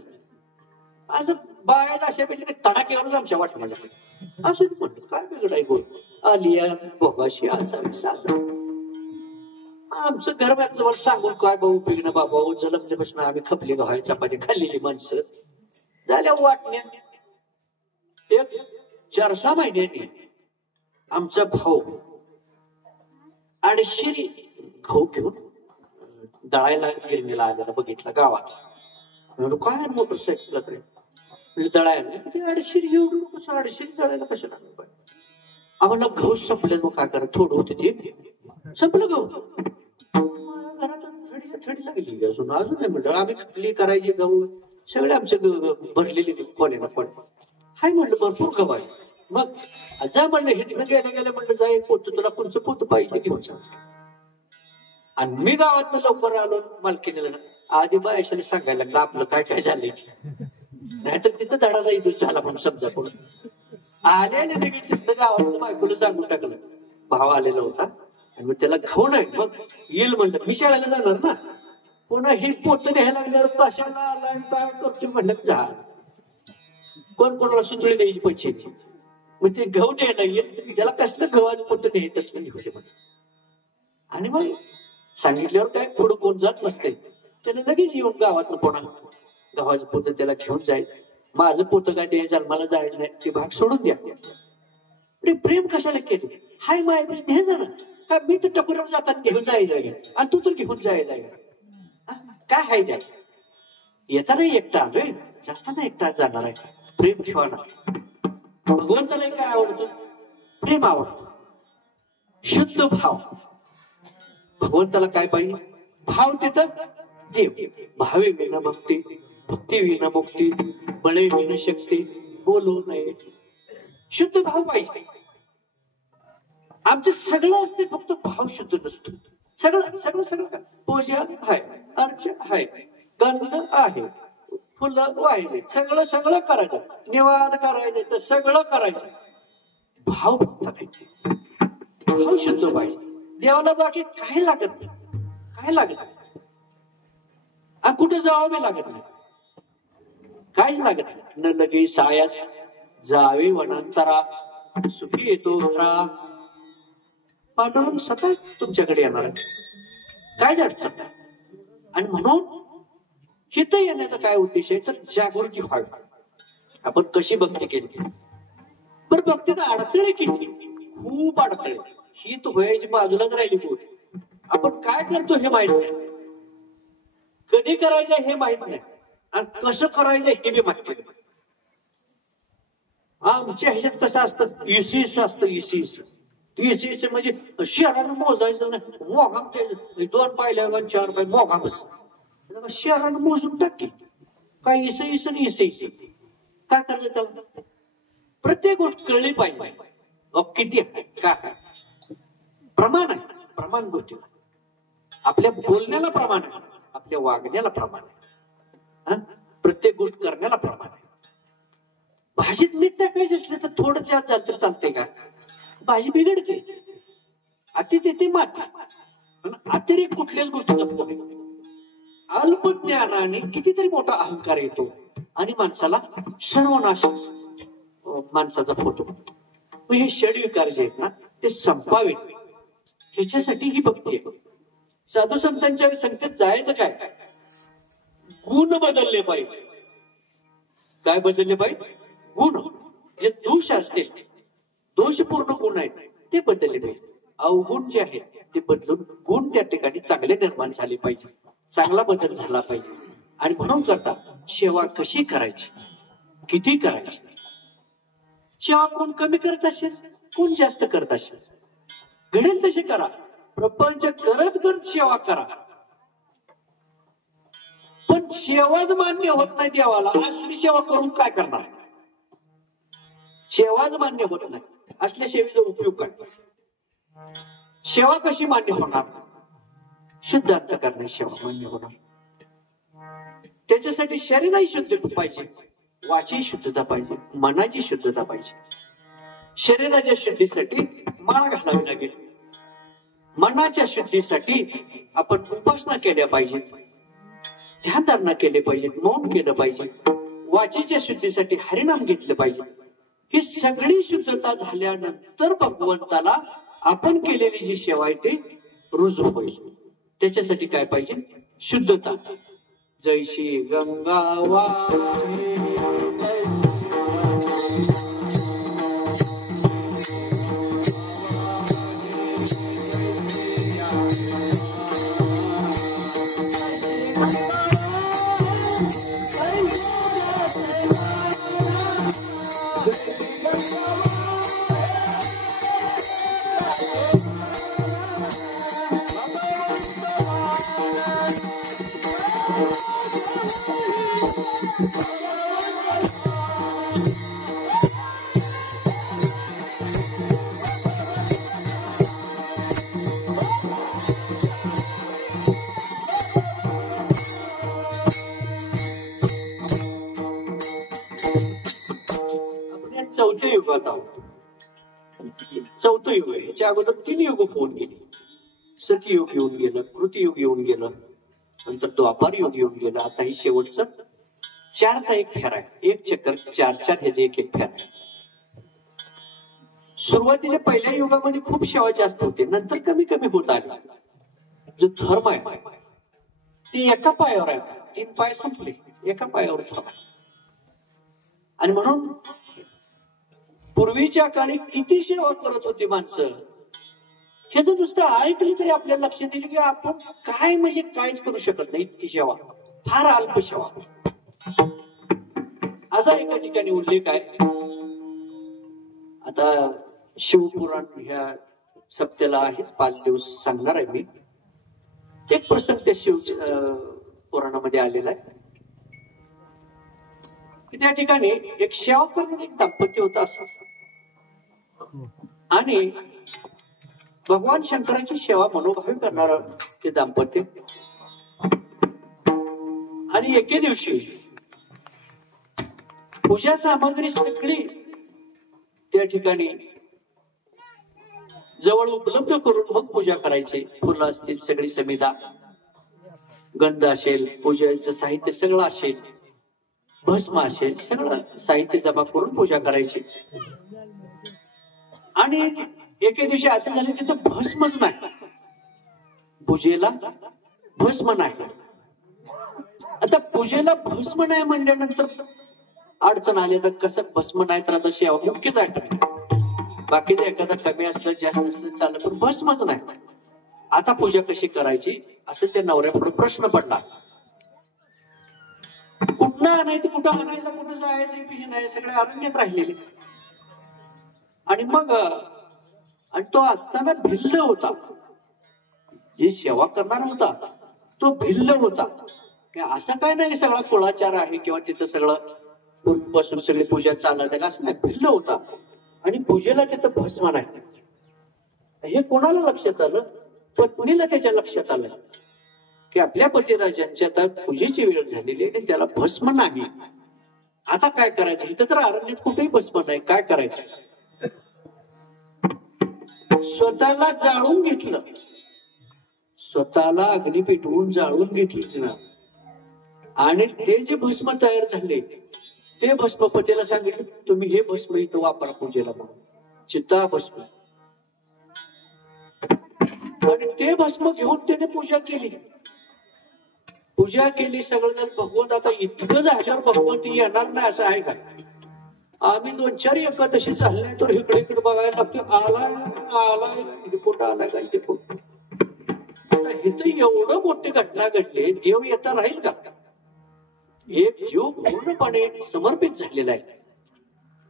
असं बाया अशापेक्षा तडाक्यावरच आमच्या वाटण्या झाल्या. असं म्हणतो काय वेगळं आहे, गोल आलिया भोगाशी असावी साधं. आमचं घर तुम्हाला सांगून काय भाऊ उपयोग ना बाबा, जलमल्यापासून आम्ही खपली गव्हाळी चपाती खाल्लेली माणसं झाल्या वाटण्या. एक 4-6 महिन्यांनी आमचा भाऊ अडशिरी गहू घेऊन दळायला गिरणीला आलेला बघितला गावात. म्हणून काय मोटरसायकलकडे म्हणजे दळायला अडशिरी घेऊन कसं अडशिरी दळायला कशाला आम्हाला गहू संपले. मग काय करा थोडं होते ते संपलं गहू. घरात थडी लागली अजून नाही म्हणलं. आम्ही खपली करायची गहू सगळे आमचे भरलेले कोण्याला पण हाय म्हणलं भरपूर गहू आहे. मग जा म्हणलं हे तिकडे गेल्या म्हणलं जा एक पोत तुला कोणचं पोत पाहिजे घेऊन सांग. आणि मी गावात लवकर आलो मालकीने आधी बायशाने सांगायला लागलं आपलं काय काय झालंय. नाहीतर तिथं धडा जायचं झाला म्हणून समजा कोण आलेले लगेच तिथं गावात बायकोला सांगून टाकलं भाव आलेला होता आणि मग त्याला खाऊ नाही मग येईल म्हणलं. मी शाळेला जाणार ना पुन्हा हे पोत न्यायला लागणार कशाला आला काय करतो म्हणलं जा कोण कोणाला सुतळी द्यायची पैशाची. मग ते गहू न्यायला येईल त्याला कसलं गव्हाचं पोत न्यायचं असलं निघू म्हणलं. आणि मग सांगितल्यावर काय पुढं कोण जात नसते त्याने लगेच येऊन गावात कोणा गव्हाचं पोत त्याला घेऊन जाईल. माझं पोत काय ते जन्माला जायचं नाही ते भाग सोडून द्या. प्रेम कशाला केलं हाय माय हे जा ना काय मी तर टकुऱ्यावर जाताना घेऊन जायचं आणि तू तर घेऊन जायचं काय हाय द्या. येताना एकटा आलोय जाताना एकटा जाणार आहे. प्रेम ठेवा ना. भगवंताला काय आवडतं प्रेम आवडतं शुद्ध भाव. भगवंताला काय पाहिजे भाव तिथं देव. भावे विना भक्ती भक्ती विना मुक्ती बळे विना शक्ती बोलू नये. शुद्ध भाव पाहिजे. आमचं सगळं असते फक्त भाव शुद्ध नसतो. सगळं सगळं सगळं पूजा आहे अर्च आहे गंध आहे फुलं वाहिले सगळं सगळं करायचं निवाद करायचं तर सगळं करायचं. भाव फक्त पाहिजे भाव शुद्ध पाहिजे. देवाला बाकी काही लागत नाही काय लागत नाही आणि कुठे जावं लागत नाही काहीच लागत नाही. न लगे सायास जावे वनांतरा सुखी येतो घरा. पांडुरंग स्वतः तुमच्याकडे येणार आहे काय अडचण नाही. आणि म्हणून हिथं येण्याचा काय उद्देश आहे तर जागृती व्हावी. आपण कशी भक्ती केली पण भक्तीत अडथळे केली खूप अडथळे. ही तर व्हायची बाजूलाच राहिली पुढे. आपण काय करतो हे माहित नाही कधी करायचं हे माहित नाही आणि कसं करायचं हे बी माहित नाही. आमच्या ह्याच्यात कसं असतं इसीस असतं इसीस इसीस म्हणजे शहरानं मोजायचं नाही मोघाम 2 पायल्या 4 पाय मोघाम शहरानं मोजून टाकी काय इस इस इस इस काय करायचं त्याला. प्रत्येक गोष्ट कळली पाहिजे किती आहे काय प्रमाण आहे. प्रमाण गोष्टी आपल्या बोलण्याला प्रमाण आहे आपल्या वागण्याला प्रमाण आहे प्रत्येक गोष्ट करण्याला प्रमाण आहे. भाजीत मीठ टाकायचं असलं तर थोडं जास्त झालं तर चालतंय का भाजी बिघडते. अति तिथे माती पण अतिरेक कुठल्याच गोष्टीचा पोहे. अल्प ज्ञानाने कितीतरी मोठा अहंकार येतो आणि माणसाला सर्वनाश माणसाचा होतो. हे षडविकार जे आहेत ना ते संपावे ह्याच्यासाठी ही भक्ती आहे. साधू संतांच्या संगतीत जायचं काय गुण बदलले पाहिजे. काय बदलले पाहिजे गुण जे दोष असतील दोषपूर्ण गुण आहेत ते बदलले पाहिजे. अवगुण जे आहेत ते बदलून गुण त्या ठिकाणी चांगले निर्माण झाले पाहिजे. चांगला बदल झाला पाहिजे. आणि म्हणून करता सेवा कशी करायची किती करायची. सेवा कोण कमी करत असेल कोण जास्त करत असेल घडेल तसे करा. प्रपंच करत करत सेवा करा. पण सेवाच मान्य होत नाही देवाला असली सेवा करून काय करणार. सेवाच मान्य होत नाही असल्या सेवेचा उपयोग काय. सेवा कशी मान्य होणार शुद्ध अंतःकरणाने सेवा मान्य होणार. त्याच्यासाठी शरीराची शुद्धता पाहिजे वाची शुद्धता पाहिजे मनाची शुद्धता पाहिजे. शरीराच्या शुद्धीसाठी माळ घालावी लागेल. मनाच्या शुद्धीसाठी आपण उपासना केल्या पाहिजेत ध्यान धारणा केले पाहिजेत मौन केलं पाहिजे. वाचीच्या शुद्धीसाठी हरिनाम घेतलं पाहिजे. ही सगळी शुद्धता झाल्यानंतर भगवंताला आपण केलेली जी सेवा आहे ते रुजू होईल. त्याच्यासाठी काय पाहिजे शुद्धता. जैशी गंगा वाहे आपण या चौथ्या युगात आहोत. चौथं युग आहे. याच्या अगोदर 3 युग होऊन गेली. सतयुग येऊन गेलं, कृतियुग येऊन गेलं, नंतर द्वापार युग येऊन गेलं. आता ही शेवटचं 4चा एक फेरा आहे. एक चक्कर 4 ह्याचे एक फेरा आहे. सुरुवातीच्या पहिल्या युगामध्ये खूप सेवा जास्त होते, नंतर कमी कमी होत आली. जो धर्म आहे ती एका पायावर आहे. 3 पाय संपले, एका पायावर थांबा. आणि म्हणून पूर्वीच्या काळी किती सेवा करत होती माणसं, हे जर नुसतं ऐकली तरी आपल्याला लक्षात येईल की आपण काय म्हणजे काहीच करू शकत नाही. इतकी सेवा, फार अल्प सेवा. असा एका ठिकाणी उल्लेख आहे. आता शिवपुराण ह्या सप्त्याला आहेच, 5 दिवस सांगणार आहे मी. एक प्रसंग त्या शिव पुराणामध्ये आलेला आहे. त्या ठिकाणी एक सेवा करून एक दाम्पत्य होता असं, आणि भगवान शंकराची सेवा मनोभावे करणार ते दाम्पत्य. आणि एके दिवशी पूजा सामग्री सगळी त्या ठिकाणी जवळ उपलब्ध करून मग पूजा करायची. फुलं असतील, सगळी समिधा, गंध असेल, पूजेचं साहित्य सगळं असेल, भस्म असेल, सगळं साहित्य जमा करून पूजा करायची. आणि एके दिवशी असं झालं तिथं भस्मच नाही, पूजेला भस्म नाही. आता पूजेला भस्म नाही म्हणल्यानंतर अडचण आली. तर कसं भस्म नाही तर आता सेवा मुख्यच आहे. बाकीचं एखादा कमी असलं जास्त असलं चाललं, पण भस्मच नाही. आता पूजा कशी करायची असं त्या नवऱ्यापुढे प्रश्न पडला. कुठनं आणायचं, कुठं आणायचं, कुठं जायचं हे नाही, सगळे अरण्यात राहिलेले. आणि मग आणि तो असताना भिल्ल होता, जे सेवा करणार होता तो भिल्ल होता. असं काय नाही सगळा कुळाचार आहे किंवा तिथं सगळं पूर्वीपासून सगळी पूजा चालत आहे असं नाही. भिल्ल होता आणि पूजेला तिथं भस्म नाही. हे कोणाला लक्षात आलं? पत्नीला त्याच्या लक्षात आलं की आपल्या पतिराजांची आता पूजेची वेळ झालेली आहे आणि त्याला भस्म नाही. आता काय करायचं? इथं तर अरण्यात कुठेही भस्म नाही, काय करायचं? स्वतःला जाळून घेतलं, स्वतःला अग्नी पेटवून जाळून घेतली ना. आणि ते जे भस्म तयार झाले ते भस्म पतीला सांगितलं, तुम्ही हे भस्म इथं वापरा पूजेला म्हणून, चित्ता भस्म. आणि ते भस्म घेऊन त्याने पूजा केली. पूजा केली सगळं. भगवंत आता इतकं झाल्यावर भगवंत येणार नाही असं आहे का? आम्ही 2-4 एकादशी चालले तर इकडे इकडे बघायला लागतो, आला आला इथे फोटो आला का, इथे फोटो. आता इथं एवढं मोठी घटना घडली, देव येता राहील का? एक जीव पूर्णपणे समर्पित झालेला आहे.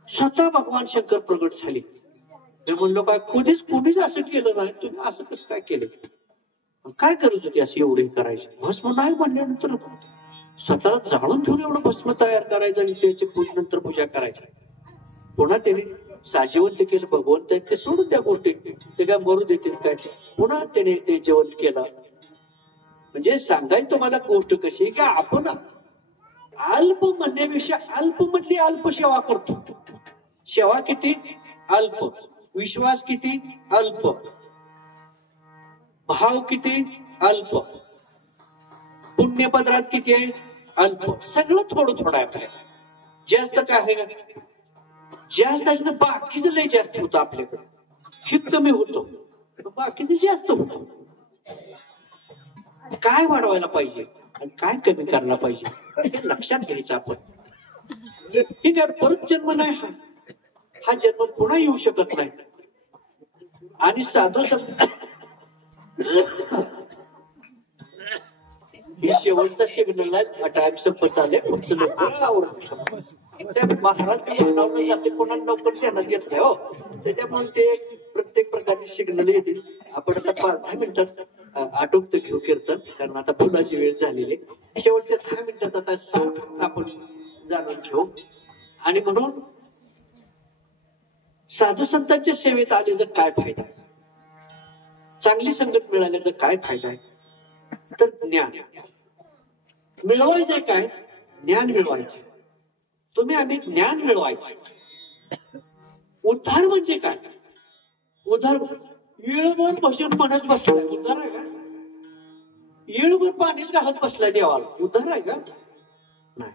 स्वतः भगवान शंकर प्रगट झाले. मी म्हणलो काय कोणीच असं केलं नाही, तुम्ही असं कसं काय केलं? काय करत होते असं एवढे करायचे? भस्म नाही म्हणल्यानंतर स्वतःला जाळून घेऊन एवढं भस्म तयार करायचं आणि त्याची नंतर पूजा करायची. पुन्हा त्याने साजेवंत केलं. भगवंत ते सोडून त्या गोष्टी, ते काय मरू देतील काय? पुन्हा त्याने ते जेवण केलं. म्हणजे सांगायचं तुम्हाला गोष्ट कशी की आपण अल्प म्हणण्यापेक्षा अल्पमधली अल्प सेवा करतो. सेवा किती अल्प, विश्वास किती अल्प, भाव किती अल्प, पुण्यपत्रात किती आहे अल्प. सगळं थोडं थोडं आहे आपल्याला. जास्त काय आहे? जास्त आहे बाकीचं लय जास्त होतं आपल्याकडे. हे कमी होतं, बाकीचं जास्त होतं. काय वाढवायला पाहिजे आणि काय कमी करायला पाहिजे हे लक्षात घ्यायचं आपण. ठीक आहे, परत जन्म नाही. हा जन्म पुन्हा येऊ शकत नाही. आणि साधू संत हे शेवटचा सिग्नल आहे. टाइम संपत आले. महाराज जाते कोणाला लवकर ध्यानात घेत नाही हो. त्याच्यामुळे ते प्रत्येक प्रकारचे सिग्नल येतील. आपण आता 5-10 मिनिटात आटोपत घेऊ कीर्तन, कारण आता फुलाची वेळ झालेली आहे. शेवटच्या 10 मिनिटात आता सार आपण जाणून घेऊ. आणि म्हणून साधू संतांच्या सेवेत आल्याचा काय फायदा आहे, चांगली संगत मिळाल्याचा काय फायदा आहे, तर ज्ञान मिळवायचंय. काय ज्ञान मिळवायचं, तुम्ही आम्ही ज्ञान मिळवायचं. उद्धार म्हणजे काय? उद्धार येळभर भजन म्हणत बसलाय, उद्धार आहे का? येळभर पाणीच घालत बसलाय देवाला, उद्धार आहे का? नाही.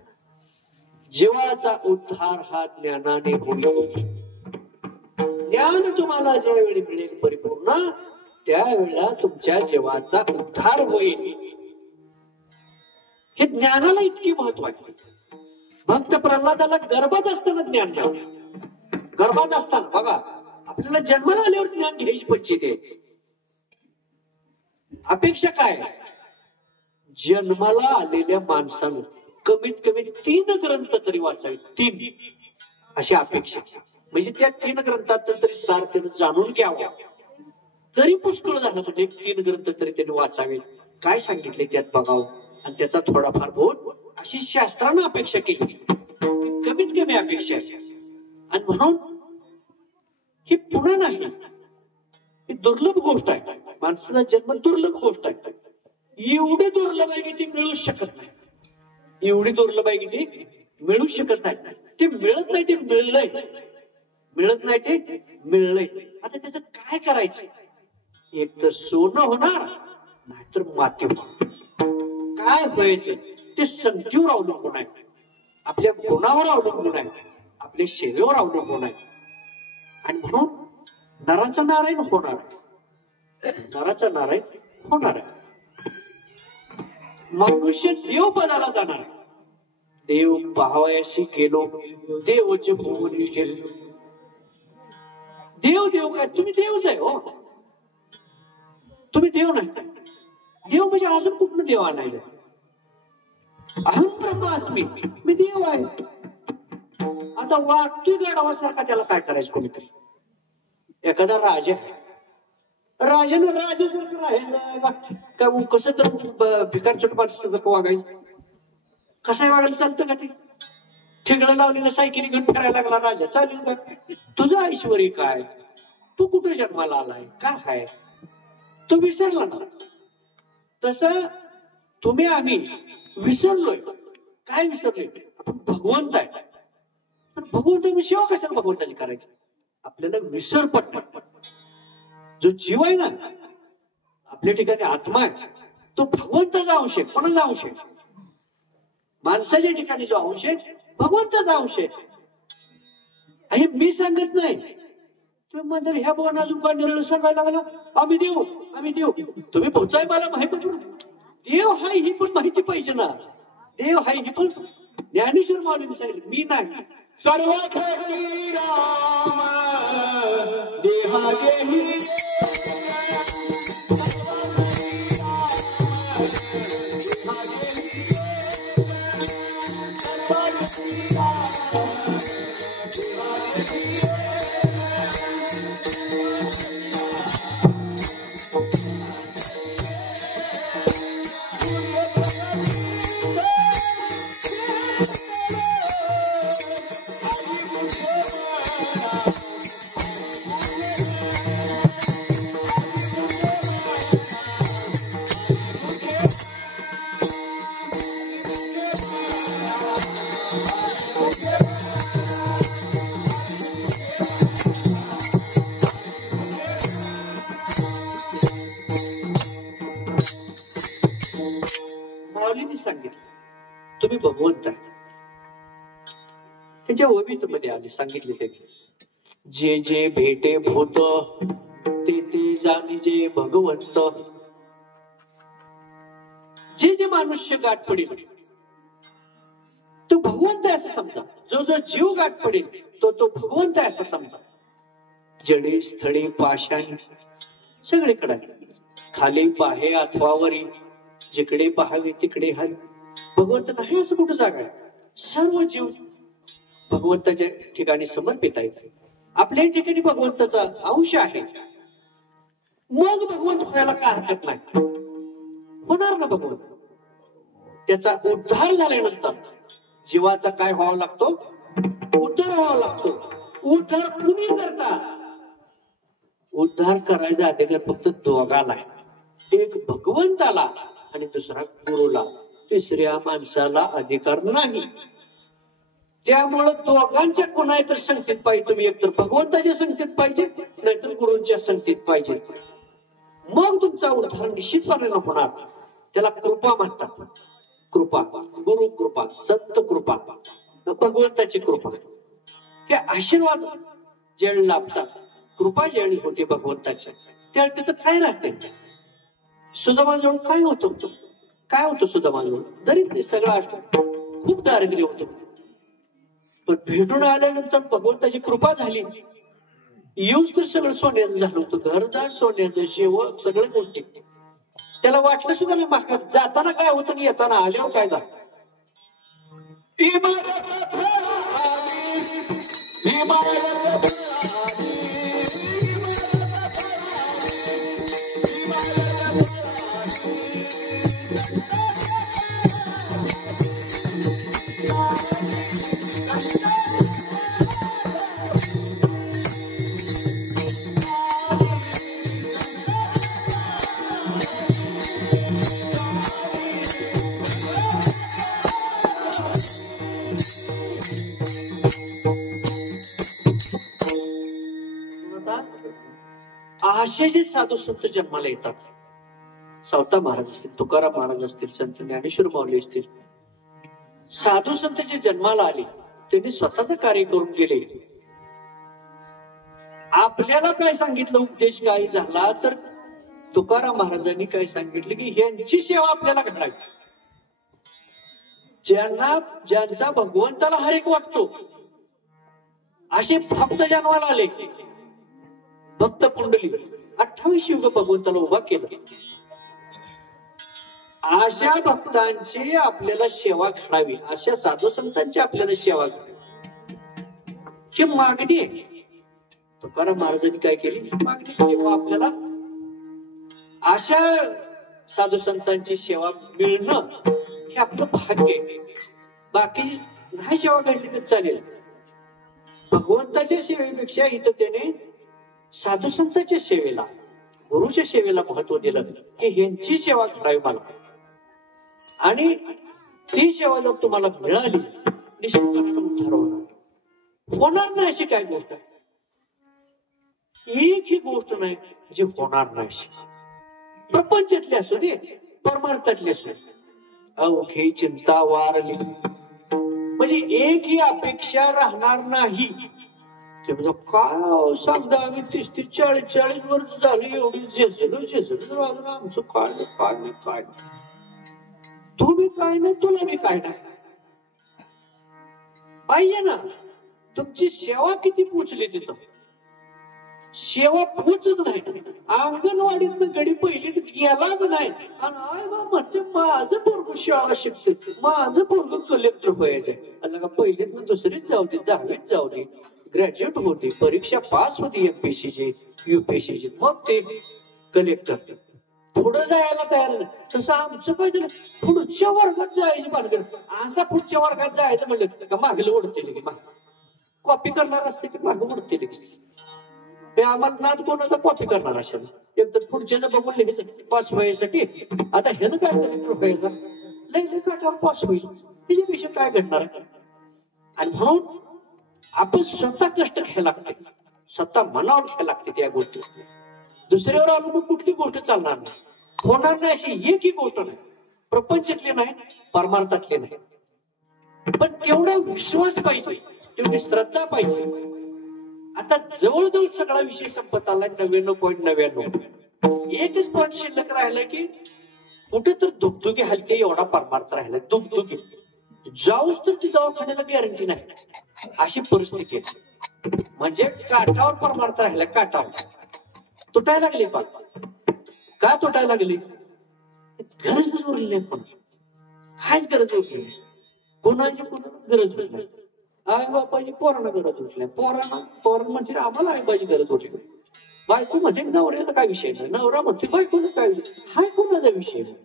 जीवाचा उद्धार हा ज्ञानाने होईल. ज्ञान तुम्हाला ज्या वेळी मिळेल परिपूर्ण, त्यावेळेला तुमच्या जीवाचा उद्धार होईल. हे ज्ञानाला इतकी महत्व आहे. भक्त प्रल्हादाला गर्भात असताना ज्ञान मिळालं. गर्भात असताना बघा, आपल्याला जन्माला आल्यावर ज्ञान घ्यायची पद्धत आहे. अपेक्षा काय? जन्माला आलेल्या माणसानं कमीत कमी 3 ग्रंथ तरी वाचावे, 3 अशी अपेक्षा. म्हणजे त्या 3 ग्रंथात तरी सार त्यानं जाणून घ्यावं. जरी पुष्कळ झालं म्हणजे 3 ग्रंथ तरी त्याने वाचावे. काय सांगितले त्यात बघावं आणि त्याचा थोडाफार बोध, अशी शास्त्रानं अपेक्षा केली. कमीत कमी अपेक्षा आहे. आणि म्हणून ही पुन्हा नाही, ही दुर्लभ गोष्ट आहे. माणसाचा जन्म दुर्लभ गोष्ट आहे. एवढी दुर्लभ आहे की ती मिळूच शकत नाही. एवढी दुर्लभ आहे की ती मिळूच शकत नाही. ते मिळत नाही, ते मिळलंय. मिळत नाही, ते मिळलंय. आता त्याचं काय करायचं? एक तर सोनं होणार, नाहीतर माती होणार. काय व्हायचं ते संगतीवर अवलंबून आहे, आपल्या गुणावर अवलंबून आहे, आपल्या सेवेवर अवलंबून आहे. आणि म्हणून नराचा नारायण होणार, नराचा नारायण होणार आहे. मनुष्य देव पदाला जाणार आहे. देव पाहावयाशी गेलो, देवचे भुवनी गेलो. देव देव काय? तुम्ही देवच आहे हो, तुम्ही देव नाही. देव म्हणजे अजून कुठलं देव आणायला? अहम ब्रह्मास्मी, मी देव आहे. आता वागतोय गाढवासारखा, त्याला काय करायचं? कोणीतरी एखादा राजा आहे, राजानं राजासारखं राहायला काय? कसं तर भिकार छोट माणसासारखं वागायचं? कसं वागायला चालतं का? ते ठेगडं लावलेलं सायकली घेऊन फिरायला लागला राजा, चालेल का? तुझं ऐश्वर्य काय? तू कुठे जन्माला आलाय? काय आहे? तू विसरला ना. तसं तुम्ही आम्ही विसरलोय. काय विसरलोय? आपण भगवंत आहे. तर भगवंत सेवा कशाला भगवंताची करायची? आपल्याला विसर पडतो. जो जीव आहे ना, आपल्या ठिकाणी आत्मा आहे, तो भगवंताचा अंश आहे. कोणाचा अंश आहे? माणसाच्या ठिकाणी जो अंश आहे, भगवंताचा अंश आहे. हे मी सांगत नाही. तुम्ही म्हणता ह्या भगवान अजून काय निर्णय सांगायला लागला? आम्ही देऊ, आम्ही देऊ. तुम्ही पोहोचाय मला माहिती आहे. देव हाय ही पण माहिती पाहिजे ना. देव हाय ही पण ज्ञानेश्वर माऊलींनी सांगितलं, मी नाही. सर्व खरी राम देहा देही सांगितलं तुम्ही भगवंत आहे. त्याच्या ओवीत मध्ये आले सांगितले ते, जे जे भेटे भूत ते ते जाणीजे भगवंत. जे जे मनुष्य गाठ पडेल तो भगवंत आहे असं समजा. जो जो जीव गाठ पडेल तो तो भगवंत आहे असं समजा. जडे स्थळे पाषाणी सगळीकडे, खाली पाहे अथवा वरी, जिकडे पाहावे तिकडे हरी. भगवंत नाही असं कुठं जागा आहे? सर्व जीव भगवंताच्या ठिकाणी समर्पित आहेत. आपल्या ठिकाणी भगवंताचा अंश आहे. मग भगवंत व्हायला काय हरकत नाही, होणार ना भगवंत. त्याचा उद्धार झाल्यानंतर जीवाचा काय व्हावा लागतो, उद्धार व्हावा लागतो. उद्धार कुणी करतात, उद्धार करायचा अधिकार फक्त दोघाला आहे, एक भगवंताला आणि दुसरा गुरुला. तिसऱ्या माणसाला अधिकार नाही. त्यामुळं दोघांच्या कुणा तर संगतीत पाहिजे तुम्ही, एकतर भगवंताच्या संगतीत पाहिजे नाहीतर गुरूंच्या संगतीत पाहिजे. मग तुमचा उद्धार निश्चितपणे होणार. त्याला कृपा म्हणतात. कृपा, गुरु कृपा, सत्य कृपा, भगवंताची कृपा. हे आशीर्वाद ज्यावेळी लाभतात, कृपा ज्यावेळी होते भगवंताच्या, त्यावेळी तिथं काय राहते. सुदामाजवळ काय होतं, काय होतं सुदामाजवळ, दरिद्र सगळं असतं, खूप दारिद्र्य होतं. पण भेटून आल्यानंतर भगवंताची कृपा झाली, येऊच तर सगळं सोन्याचं झालं होतं, घरदार सोन्याचं, शेवक सगळ्या गोष्टी. त्याला वाटलं सुद्धा नाही मागं जाताना काय होतं आणि येताना आल्यावर काय झालं. असे जे साधू संत जन्माला येतात, सावता महाराज असतील, तुकाराम महाराज असतील, संत ज्ञानेश्वर माऊली असतील, साधू संत जे जन्माला आले त्यांनी स्वतःच कार्य करून गेले. आपल्याला काय सांगितलं, उपदेश काय झाला तर तुकाराम महाराजांनी काय सांगितलं की ह्यांची सेवा आपल्याला करावी. ज्यांचा भगवंताला हरेक वाटतो असे भक्त जन्माला आले. भक्त पुंडली 28 युग भगवंताला उभा केला. अशा भक्तांची आपल्याला सेवा करावी, अशा साधू संतांची आपल्याला सेवा करावी ही मागणी आहे. तुकाराम महाराजांनी काय केली, मागणी केली आपल्याला अशा साधू संतांची सेवा मिळणं हे आपलं भाग्य आहे. बाकी नाही सेवा घडली तर चालेल. भगवंताच्या सेवेपेक्षा इथं त्याने साधू संतांच्या सेवेला, गुरुच्या सेवेला महत्व दिलं की ह्यांची सेवा करावी मला. आणि ती सेवा जर तुम्हाला मिळाली निश्चितपणे उद्धार होणार नाही. अशी काय गोष्ट आहे, एक ही गोष्ट नाही जी होणार नाही. प्रपंचातली असू दे, परमार्थातली असू दे. अवघी चिंता वारली म्हणजे एक ही अपेक्षा राहणार नाही. काय सांगता आम्ही 30-40 वर्ष झाली एवढी झेसलो आमचं काय नाही काय नाही, तू बी काय नाही तुला बी काय नाही पाहिजे ना. तुमची सेवा किती पोचली तिथं, सेवा पोचच नाही. अंगणवाडीत गडी पहिलीत गेलाच नाही आणि आय बा म्हणते माझं पोरग शाळा शिकते, माझं पोरग कलेक्टर व्हायचंय. का पहिलीत दुसरीच जाऊ दे, 10वीत जाऊ दे, ग्रॅज्युएट होते, परीक्षा पास होती एमपीएससीची युपीएससीची, मग ते कलेक्टर. पुढं जायला तयार नाही. तसं आमचं पाहिजे पुढच्या वर्गात जायची भानगड. असा पुढच्या वर्गात जायचं म्हणलं का मागलं ओढते की माग कॉपी करणार असते की मागं ओढते लगेच. हे आम्हाला नाद कोणाचा कॉपी करणार असेल, एकतर पुढच्याला बघून लिहायचं पास व्हायसाठी. आता ह्यानं काय कलेक्टर व्हायचा, लई काठावर पास होईल, त्याच्यापेक्षा काय घडणार आहे. आणि म्हणून आपण स्वतः कष्ट घ्यायला लागते, स्वतः मनावर घ्यायला लागते त्या गोष्टी. दुसऱ्यावर अवलंबून कुठली गोष्ट चालणार नाही, होणार नाही अशी एकही गोष्ट नाही. प्रपंचातली नाही, परमार्थातली नाही. पण तेवढा विश्वास पाहिजे, तेवढी श्रद्धा पाहिजे. आता जवळजवळ सगळा विषय संपत आला. 99.99 एकच पॉईंट शिल्लक राहिला की कुठे तर दुगदुगी हलते एवढा परमार्थ राहिला. दुगदुगी जाऊच तर ती दवाखान्याला गॅरंटी नाही अशी परिस्थिती आहे. म्हणजे काठावर परमार्थ राहिला, काठावर तुटायला लागले. पण का तुटायला लागली, गरज उरली नाही. पण कायच गरज उरली नाही, कोणाची गरज उरली नाही. आई बापाची पोरांना गरज उठल्या, पोरांना म्हणजे आम्हाला आई बाची गरज होती. बायको म्हणजे नवऱ्याचा काय विषय नाही, नवरा म्हणते बायकोचा काय विषय, हाय कोणाचा विषय नाही.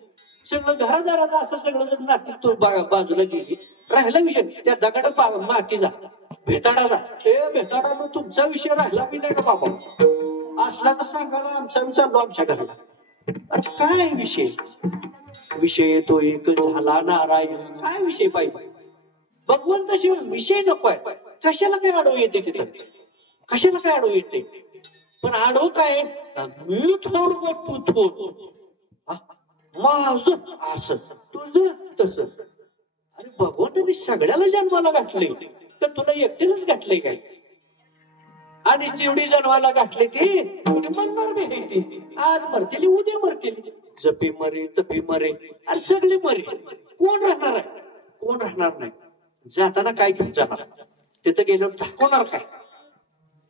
सगळं घरादाराचा असं सगळं जर नाती तो बाजूला गेली, राहिला विषय त्या दगड मातीचा भेताडाचा, ते भेताडानं तुमचा विषय राहिला बी नाही का बाबा, असला तर सांगा ना, आमचा विचारलो आमच्या घराला. अरे काय विषय, विषय तो एक झाला नारायण, काय विषय पाहिजे, भगवंताशी विषय नको आहे. कशाला काय आडव येते तिथं, कशाला काय आडव येते, पण आडव काय, मी थोड तू थोड, माझं असं तुझं तसं. अरे भगवंताने सगळ्याला जन्माला घातले, तर तुला एकटीलाच घातलंय काय, आणि जेवढी जन्माला घातले ते म्हणणार नाही, आज मरतील उद्या मरतील, जपे मरे तपे मरे, अरे सगळे मरे, कोण राहणार आहे, कोण राहणार नाही. जाताना काय घेऊन जाणार, तिथं गेल्यावर दाखवणार काय,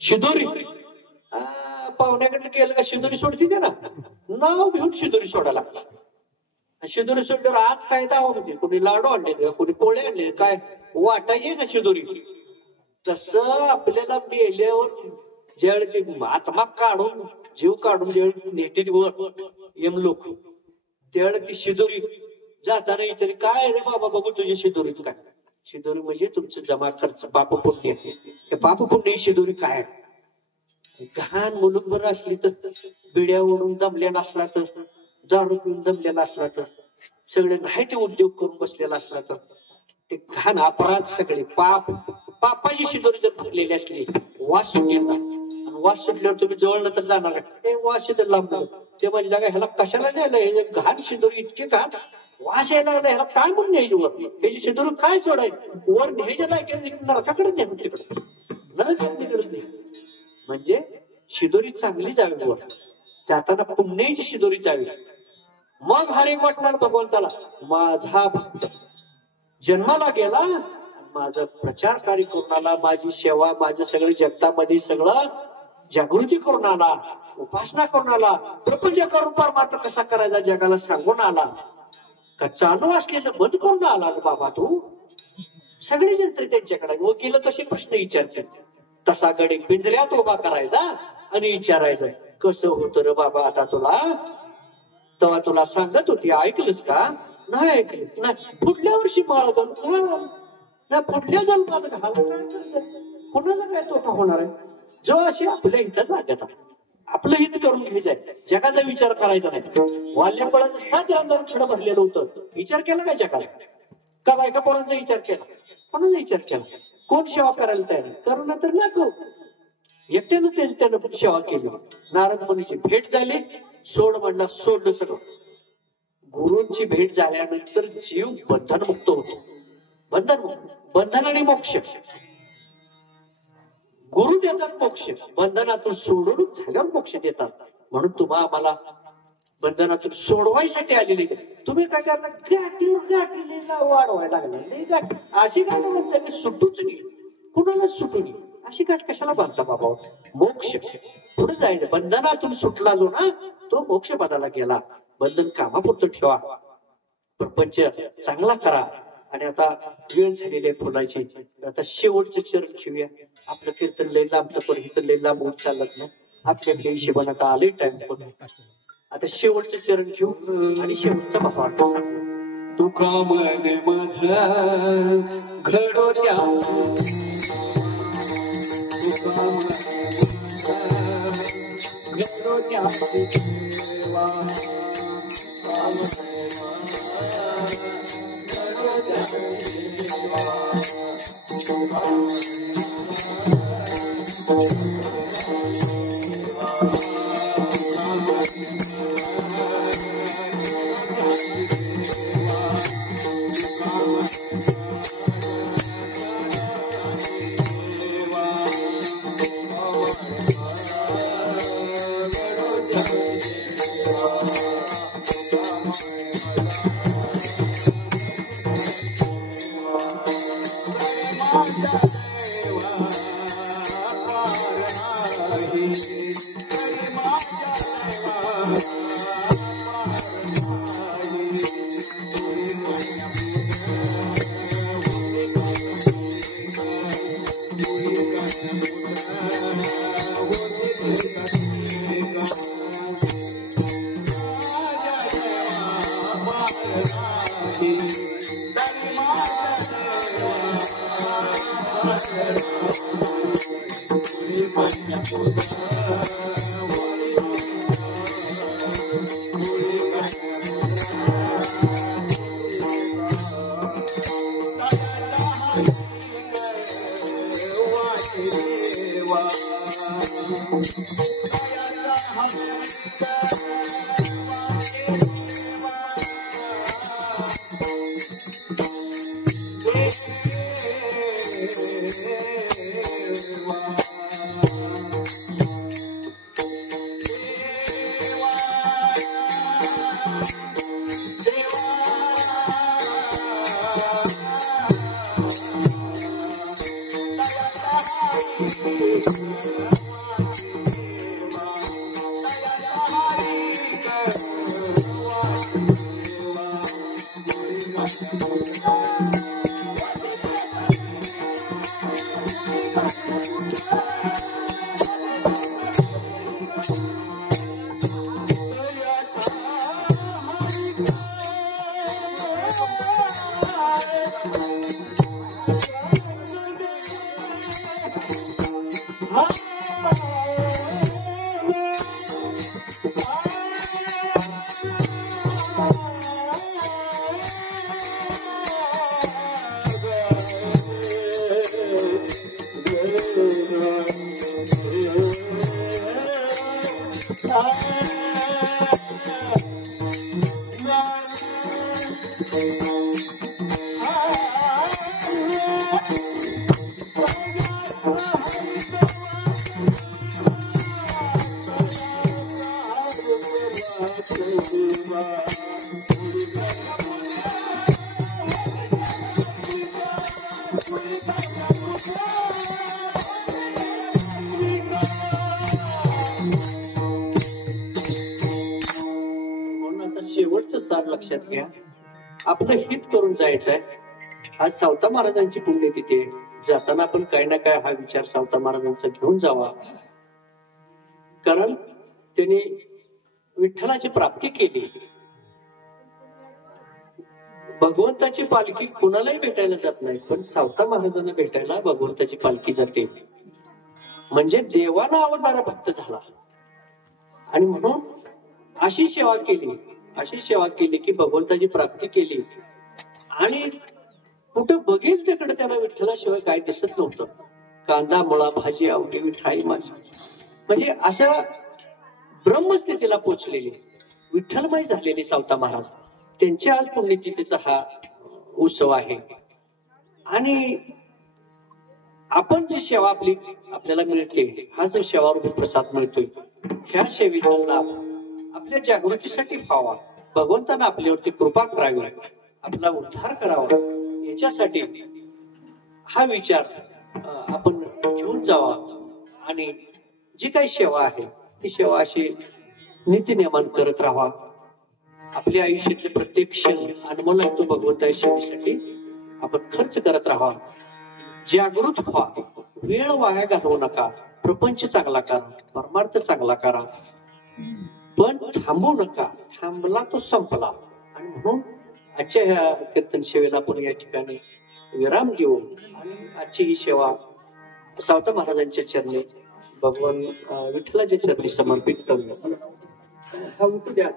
शिदोरी. पाहुण्याकडे केलं का शिदोरी सोडती दे ना, नाव घेऊन शिदोरी सोडायला लागतात. शिदोरी सोडल्यावर आज काय दावा होते, कोणी लाडू आणले, कोणी पोळे आणले, काय वाटायचे ना शिदोरी. तसं आपल्याला मेल्यावर ज्यावेळी आत्मा काढून जीव काढून ज्यावेळी नेते वर यम लोक, त्यावेळी ती शिदोरी जाताना विचारली, काय रे बाबा बघू तुझी शिदोरीत काय. शिदोरी म्हणजे तुमचं जमा खर्च पाप पुण्य, हे पाप पुण्य शिदोरी काय. घाण मुलूकभर असली तर, बिड्या ओढून दमलेला असला तर, दारू पिऊन दमलेला असला तर, सगळे नाही ते उद्योग करून बसलेला असला तर, ते घाण अपराध सगळे पाप, पापाची शिदोरी जर भरलेली असली, वास सुटेल ना, आणि वास सुटल्यावर तुम्ही जवळ तर जाणार आहे, वास शिदर लांबणार, ते माझी जागा ह्याला कशाला न्यायला, हे घाण शिदोरी इतके घाण वास यायला लागला, ह्याला काय म्हणून न्यायची वर, त्याची शिदोरी काय सोडायची, वर न्यायच्या लायक नरकाकडे न्या, तिकडे नरकाकडेच नाही. म्हणजे शिदोरी चांगली जावी वर, जाताना पुण्याची शिदोरी जावी. मग हरे वाटणार भगवंताला, माझा भक्त जन्माला गेला, माझा प्रचार कार्य करून आला, माझी सेवा, माझं सगळं जगतामध्ये सगळं जागृती करून आला, उपासना करून आला, प्रपंच करून परमार्थ कसा करायचा जगाला सांगून आला, का चालू असलेलं बंद करून आला बाबा तू. सगळे जंत्र त्यांच्याकडे वकील कसे प्रश्न विचारतात, तसा गडे पिंजऱ्यात उभा करायचा आणि विचारायचं, कसं होतं रे बाबा आता तुला, तेव्हा तुला सांगत होती ऐकलंस का, नाही ऐकलं, नाही पुढल्या वर्षी माळ घाल, नाही पुढल्या जन्मात घाल, काय करायचं, कोणाचा काय तोटा होणार आहे. जो असे आपल्या हिताचा आगत, आपलं हित करून घ्यायचंय, जगाचा विचार करायचा नाही. वाल्यपळाचं 7 रांजण खडं भरलेलं होतं, विचार केला काय जगाला, का बायका पोरांचा विचार केला, कोणाचा विचार केला, कोण सेवा करायला तयार, करू ना तर ना करू, एकट्यानं त्यानं पण सेवा केली. नारद मुनीची भेट झाली, सोड म्हणला, सोडलं सगळं. गुरूंची भेट झाल्यानंतर जीव बंधनमुक्त होतो, बंधन आणि मोक्ष, गुरु देतात मोक्ष, बंधनातून सोडून झाल्यावर मोक्ष देतात. म्हणून तुम्हा आम्हाला बंधनातून सोडवायसाठी आलेले, तुम्ही काय करणार, गाठीला वाढवायला लागला नाही, गाठ अशी गाठ म्हणता सुटूच नाही, कुणाला सुटू नये, अशी गाठ कशाला बांधता बाबा. मोक्ष पुढे जायचं, बंधनातून सुटला जो ना तो मोक्ष पदाला गेला. बंधन कामापुरतं ठेवा, प्रपंच चांगला करा. आणि आता वेळ झालेली आहे फुलाची, आता शेवटचं चरण घेऊया. आपलं कीर्तन लय लांब तर इथं लय लांब होत चालत नाही, आपल्या हिशेबाने आता आले टाइम पण. आता शेवटचं चरण घेऊ आणि शेवटचा भावार्थ सांगू. तुका मने मधला घडो त्या, तुका घडो त्या देवा, शेवटचं सार लक्षात घ्या. आपलं हित करून जायचंय. आज सावता महाराजांची पुण्यतिथी आहे. जाताना आपण काही ना काय हा विचार सावता महाराजांचा घेऊन जावा. कारण त्यांनी विठ्ठलाची प्राप्ती केली. भगवंताची पालखी कोणालाही भेटायला जात नाही, पण सावता महाराजांना भेटायला भगवंताची पालखी जाते. म्हणजे देवाला आवडणारा भक्त झाला. आणि म्हणून अशी सेवा केली की भगवंताची प्राप्ती केली. आणि कुठं बघेल तिकडे त्याला विठ्ठलाशिवाय काय दिसत नव्हतं. कांदा मुळा भाजी आवडी मिठाई माझी, म्हणजे अशा ब्रह्मस्थितीला पोचलेले विठ्ठलमय झालेले सावता महाराज, त्यांच्या आज पुण्यतिथीचा हा उत्सव आहे. आणि आपण जी सेवा आपल्याला मिळते, हा जो सेवारूपी प्रसाद मिळतोय, ह्या सेवेचा लाभ आपल्या जागृतीसाठी व्हावा, भगवंतानं आपल्यावरती कृपा करावी, आपला उद्धार करावा, याच्यासाठी हा विचार आपण घेऊन जावा. आणि जी काही सेवा आहे ती सेवा अशी नीतिनियमान करत राहा. आपल्या आयुष्यातले प्रत्येक क्षण अनमोल आहे तो भगवंताच्या सेवेसाठी आपण खर्च करत राहा. जागृत व्हा, वेळ वाया घालवू नका. प्रपंच चांगला करा, परमार्थ चांगला करा, पण थांबू नका. थांबला तो संपला. आणि म्हणून आजच्या ह्या कीर्तन सेवेला आपण या ठिकाणी विराम देऊ. आणि आजची ही सेवा सावता महाराजांच्या चरणी, भगवान विठ्ठलाच्या चरणी समर्पित करूया. हा उठू द्या.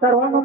सर्वांना